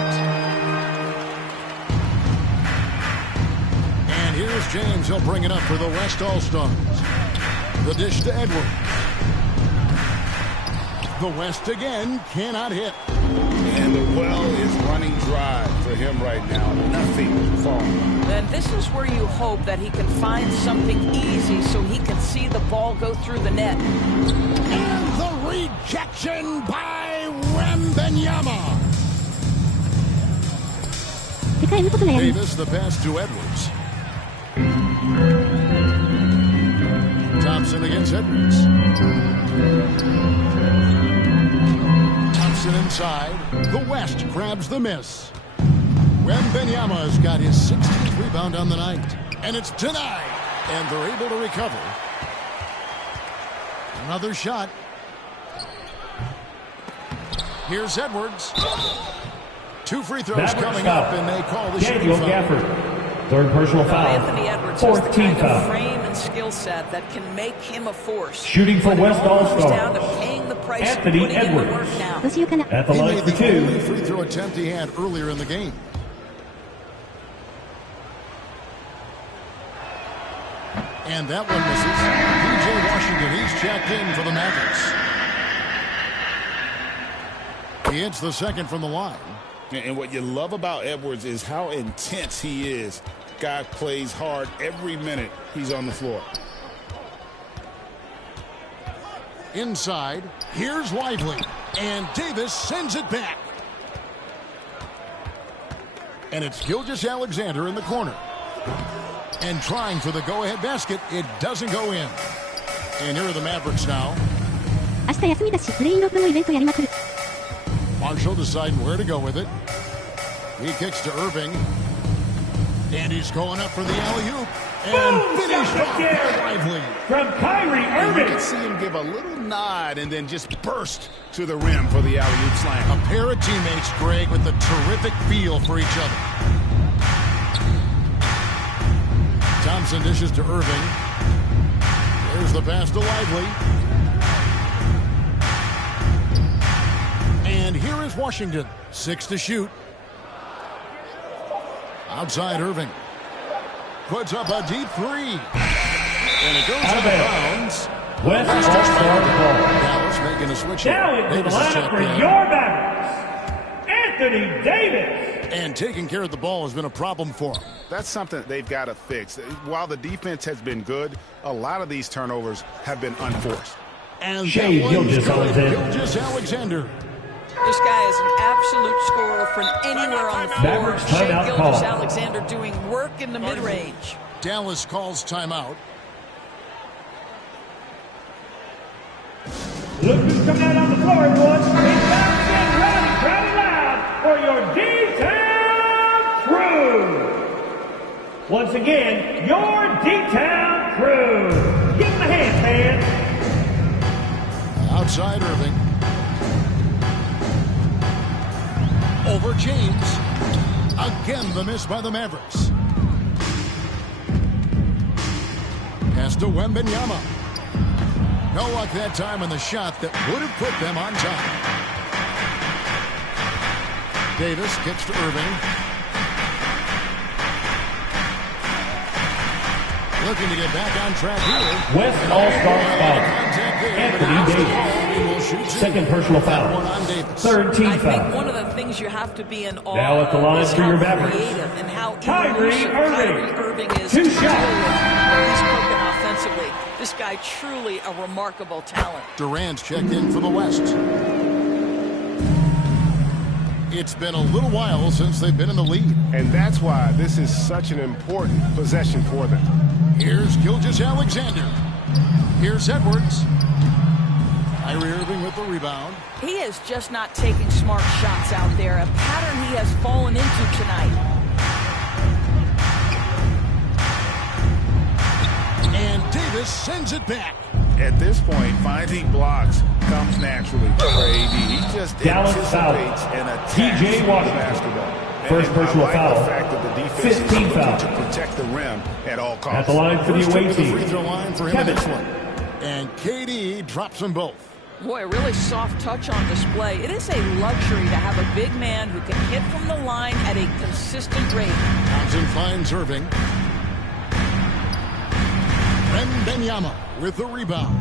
And here's James. He'll bring it up for the West All-Stars. The dish to Edwards. The West again cannot hit. And the well is running dry for him right now. Nothing falling. Then this is where you hope that he can find something easy so he can see the ball go through the net. And the rejection by Wembanyama. Davis the pass to Edwards. Thompson against Edwards. Thompson inside. The West grabs the miss. Wembanyama's got his 16th rebound on the night. And it's denied. And they're able to recover. Another shot. Here's Edwards. 2 free throws coming up, and they call the shooting foul. Gafford. Third personal foul. Anthony Edwards has the kind of frame and skill set that can make him a force. Shooting for West All-Star. Down to paying the price Anthony and putting in the work Edwards. now. At the line for 2. He made the only free throw attempt he had earlier in the game. And that one misses. P.J. Washington, he's checked in for the Mavericks. He hits the second from the line. And what you love about Edwards is how intense he is. Guy plays hard every minute he's on the floor. Inside, here's Lively, and Davis sends it back. And it's Gilgeous-Alexander in the corner. And trying for the go-ahead basket, it doesn't go in. And here are the Mavericks now. 明日休みだし、プレインロックのイベントやりまくる。 Marshall deciding where to go with it. He kicks to Irving. And he's going up for the alley-oop. And finished off by Lively. From Kyrie Irving. You can see him give a little nod and then just burst to the rim for the alley-oop slam. A pair of teammates, Greg, with a terrific feel for each other. Thompson dishes to Irving. There's the pass to Lively. And here is Washington. 6 to shoot. Outside Irving. Puts up a deep three. And it goes out of bounds. West All-Star ball. Dallas making a switch here. Now into the lineup for your Mavericks, Anthony Davis. And taking care of the ball has been a problem for him. That's something they've got to fix. While the defense has been good, a lot of these turnovers have been unforced. And Shea Gilgeous-Alexander. Gilgeous-Alexander. This guy is an absolute scorer from anywhere on the floor. Mavericks Shea timeout call. Gilgeous-Alexander doing work in the mid-range. Dallas calls timeout. Look who's coming out on the floor, everyone. It's back again, rowdy loud for your D-Town crew. Once again, your D-Town crew. Give them a hand, fans. Outside Irving. Over James. Again, the miss by the Mavericks. Pass to Wembanyama. No luck that time on the shot that would have put them on top. Davis gets to Irving. Looking to get back on track here. West All-Star foul. Anthony Davis. Second personal foul. Third team foul. I think one of the things you have to be in awe Now at the line is for your how Mavericks. creative and how Kyrie Kyrie Irving. Irving is Two to deal shots. with he's spoken offensively. This guy truly a remarkable talent. Durant's checked in for the West. It's been a little while since they've been in the lead. And that's why this is such an important possession for them. Here's Gilgeous-Alexander. Here's Edwards. Kyrie Irving with the rebound. He is just not taking smart shots out there, a pattern he has fallen into tonight. And Davis sends it back. At this point, finding blocks comes naturally for AD. He just Dallas anticipates foul. and attacks TJ the Washington. basketball. First And personal I like foul. the fact that the defense 15 is looking foul. to protect the rim at all costs. At the line for the First away to the team. free throw line for him in Kevin. this one. And KD drops them both. Boy, a really soft touch on display. It is a luxury to have a big man who can hit from the line at a consistent rate. Thompson finds Irving. Wembanyama with the rebound.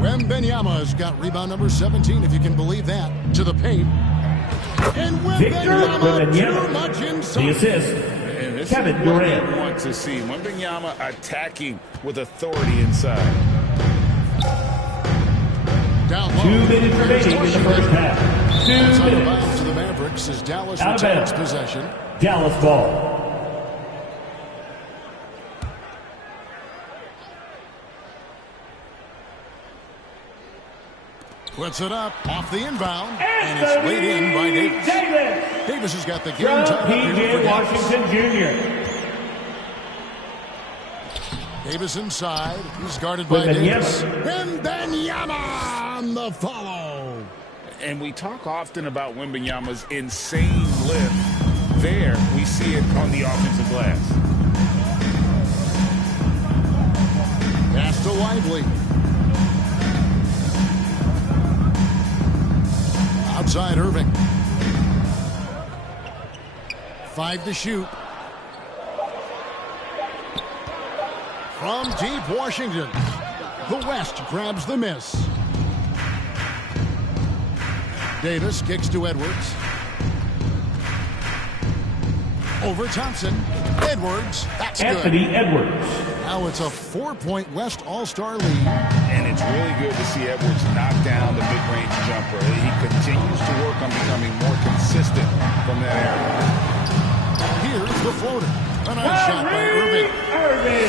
Wembanyama's got rebound number 17, if you can believe that, to the paint. And Victor Wembanyama too Wembanyama. much The inside. assist. And this Kevin is what Durant. we want to see. Wembanyama attacking with authority inside. Down low. 2 minutes remaining in the first half. 2 Outside of minutes. bounds to the Mavericks as Dallas Out of retains bounds. possession. Dallas ball. Puts it up off the inbound. And it's laid in by Davis. Davis has got the game From tied up here for P.J. Dallas. Washington Jr. Davis inside. He's guarded by Davis. Wembanyama on the follow. And we talk often about Wembanyama's insane lift. There, we see it on the offensive glass. Pass to Lively. Outside Irving. 5 to shoot. From deep Washington, the West grabs the miss. Davis kicks to Edwards. Over Thompson. Edwards. That's Anthony good. Edwards. Now it's a 4-point West All-Star lead. And it's really good to see Edwards knock down the mid-range jumper. He continues to work on becoming more consistent from that area. Here's the floater. A nice shot by Irving.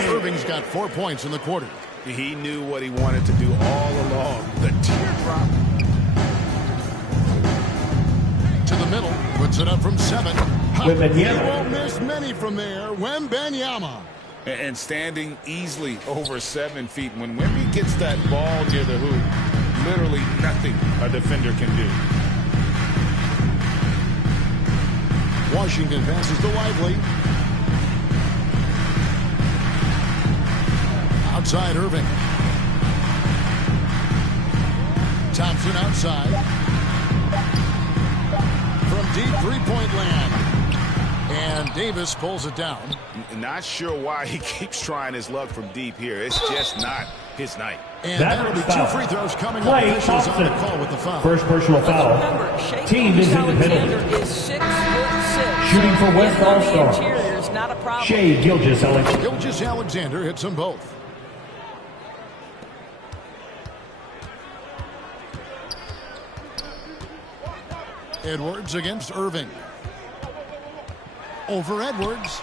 Irving's got 4 points in the quarter. He knew what he wanted to do all along. The teardrop. To the middle. Puts it up from 7. He Wembanyama. won't miss many from there. Wembanyama. And standing easily over 7 feet. When Wemby gets that ball near the hoop, literally nothing a defender can do. Washington passes to Lively. Outside Irving. Thompson outside. From deep three-point land. And Davis pulls it down. Not sure why he keeps trying his luck from deep here. It's just not his night. And that'll be 2 free throws coming up. Klay Officials on the Thompson. call with the foul. First personal foul. Remember, Team is independent. is 6'6". Shooting for West Getting on the All-Stars. interior is not a problem. Shea Gilgeous-Alexander. Gilgeous-Alexander hits them both. Edwards against Irving. Over Edwards.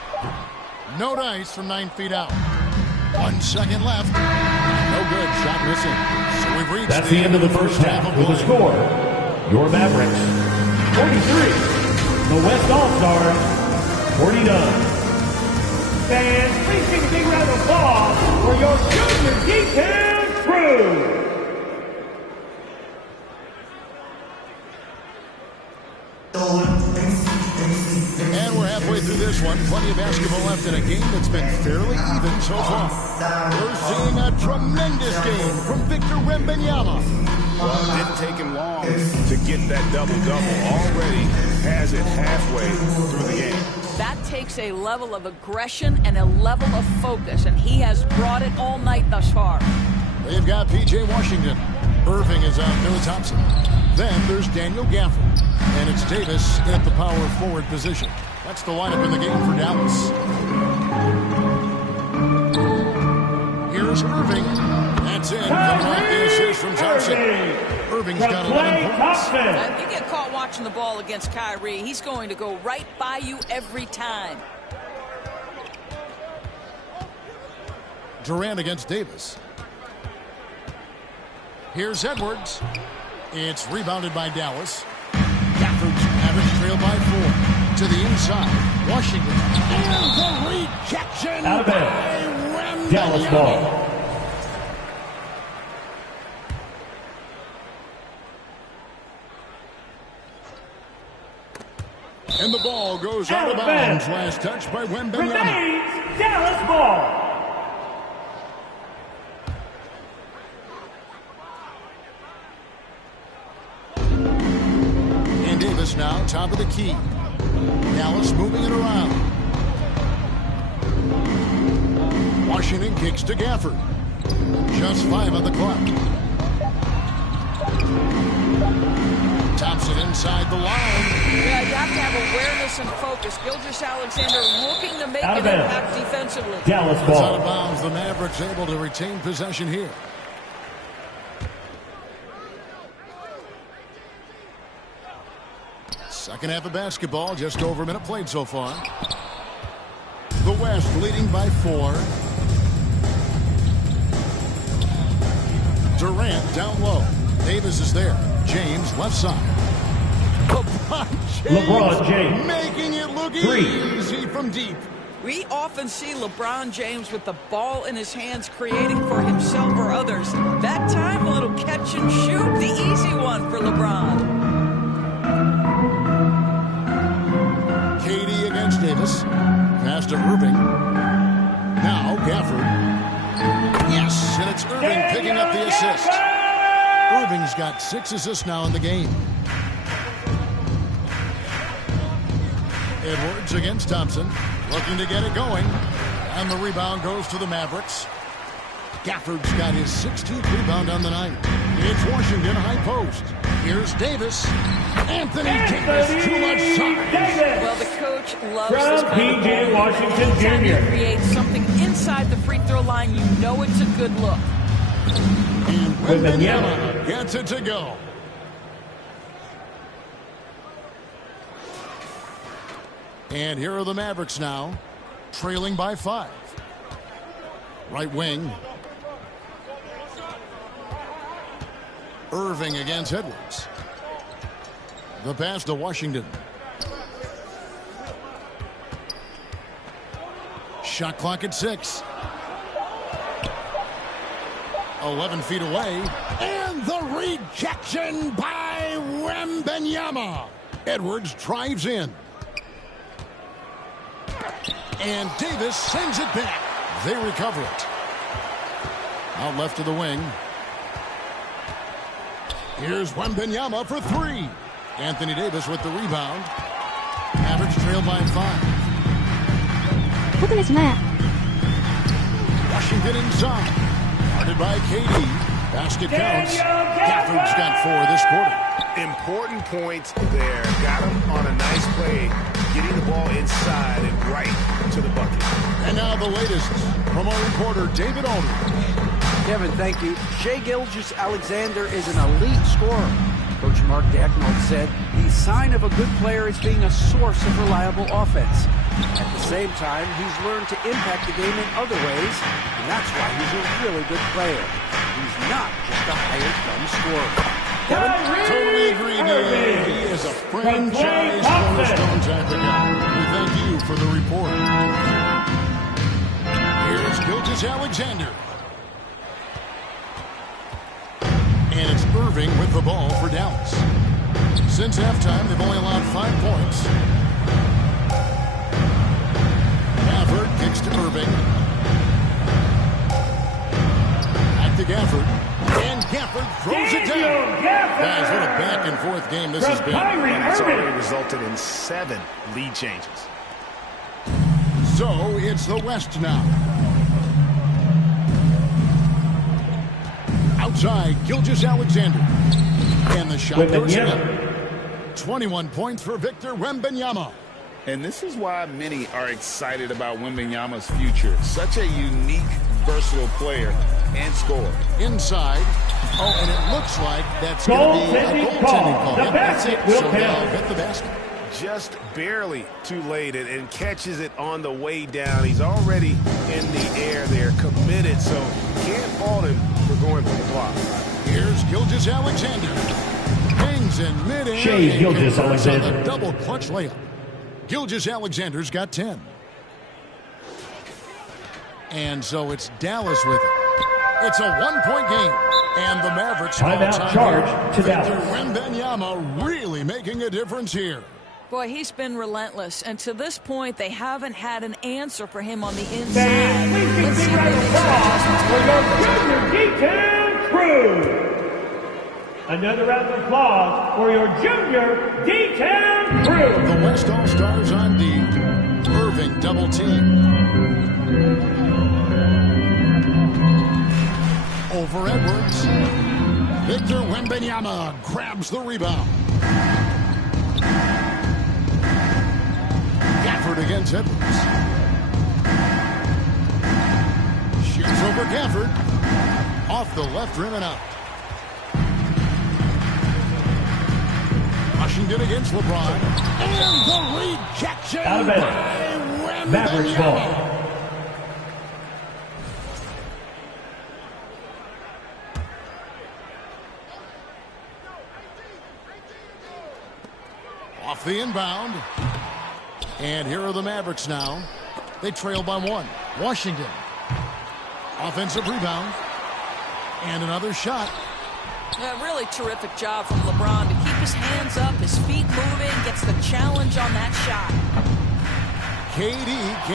No dice from 9 feet out. 1 second left. No good. Shot missing. So we've reached That's the end of the first half. With the score, your Mavericks 43. The West All-Stars 49. Fans, please give a big round of applause for your junior detail crew. And we're halfway through this one. Plenty of basketball left in a game that's been fairly even so far. We're seeing a tremendous game from Victor Wembanyama. Well, it didn't take him long to get that double-double. Already has it halfway through the game. That takes a level of aggression and a level of focus, and he has brought it all night thus far. They've got P.J. Washington. Irving is on Noah Thompson. Then there's Daniel Gafford. And it's Davis at the power forward position. That's the lineup in the game for Dallas. Here's Irving. That's in. Coming off the assist from Thompson. Irving's got 11 points. If you get caught watching the ball against Kyrie, he's going to go right by you every time. Durant against Davis. Here's Edwards. It's rebounded by Dallas. Gafford's average trail by 4. To the inside. Washington. And the rejection Out of by bounds. Dallas ball. And the ball goes out of bounds. Last touch by Wembanyama. Dallas ball. And Davis now top of the key. Dallas moving it around. Washington kicks to Gafford. Just 5 on the clock. Thompson inside the line. Yeah, you have to have awareness and focus. Gilgeous-Alexander looking to make an impact defensively. Dallas It's out ball. of bounds. The Mavericks able to retain possession here. Second half of basketball, just over a minute played so far. The West leading by 4. Durant down low. Davis is there. James left side. LeBron James. Making it look 3. easy from deep. We often see LeBron James with the ball in his hands creating for himself or others. That time, a little catch and shoot, the easy one for LeBron. KD against Davis. Pass to Irving. Now Gafford. Yes, and it's Irving picking up the assist. Irving's got 6 assists now in the game. Edwards against Thompson. Looking to get it going. And the rebound goes to the Mavericks. Gafford's got his 16th rebound on the night. It's Washington high post. Here's Davis. Anthony Davis, too much size. Well, the coach loves From this kind of P.J. ball. Washington Anytime you Jr. create something inside the free throw line, you know it's a good look. And Wembanyama gets it to go. And here are the Mavericks now, trailing by 5. Right wing. Irving against Edwards. The pass to Washington. Shot clock at 6. 11 feet away. And the rejection by Wembanyama. Edwards drives in. And Davis sends it back. They recover it. Out left to the wing. Here's Wembanyama for 3. Anthony Davis with the rebound. Mavericks trail by 5. Washington inside. Guarded by KD. Basket counts. Gafford's got 4 this quarter. Important points there. Got him on a nice play. Getting the ball inside and right to the bucket. And now the latest from our reporter, David Aldridge. Kevin, thank you. Shai Gilgeous-Alexander is an elite scorer. Coach Mark Daigneault said the sign of a good player is being a source of reliable offense. At the same time, he's learned to impact the game in other ways, and that's why he's a really good player. He's not just a hired gun scorer. Kevin? Totally agree, Dave. He is a franchise cornerstone type of guy. We thank you for the report. Here's Gilgeous-Alexander. And it's Irving with the ball for Dallas. Since halftime, they've only allowed 5 points. Gafford kicks to Irving. Back to Gafford. And Gafford throws it down. Guys, what a back-and-forth game this has been. And it's already resulted in 7 lead changes. So it's the West now. Outside, Gilgeous-Alexander. And the shot goes in. 21 points for Victor Wembanyama. And this is why many are excited about Wembanyama's future. Such a unique, versatile player and scorer. Inside. Oh, and it looks like that's going to be a goaltending call. The basket will count. Hit the basket. Just barely too late and catches it on the way down. He's already in the air there, committed, so can't fault him for going for the block. Here's Gilgeous-Alexander. Hangs in midair. Shai Gilgeous-Alexander. A double clutch layup. Gilgeous-Alexander's got 10. And so it's Dallas with it. It's a 1-point game. And the Mavericks timeout charge to Dallas. Wembanyama really making a difference here. Boy, he's been relentless. And to this point, they haven't had an answer for him on the inside. Let's see if they make some adjustments. For your junior detail crew. Another round of applause for your junior detail crew. The West All-Stars on D. Irving double team. Over Edwards. Victor Wembanyama grabs the rebound. Gafford against Edwards. Shoots over Gafford. Off the left rim and out. Washington against LeBron. And the rejection out of by Mavericks ball. Off the inbound. And here are the Mavericks now. They trail by 1. Washington. Offensive rebound. And another shot. A really terrific job from LeBron to keep his hands up, his feet moving, gets the challenge on that shot. KD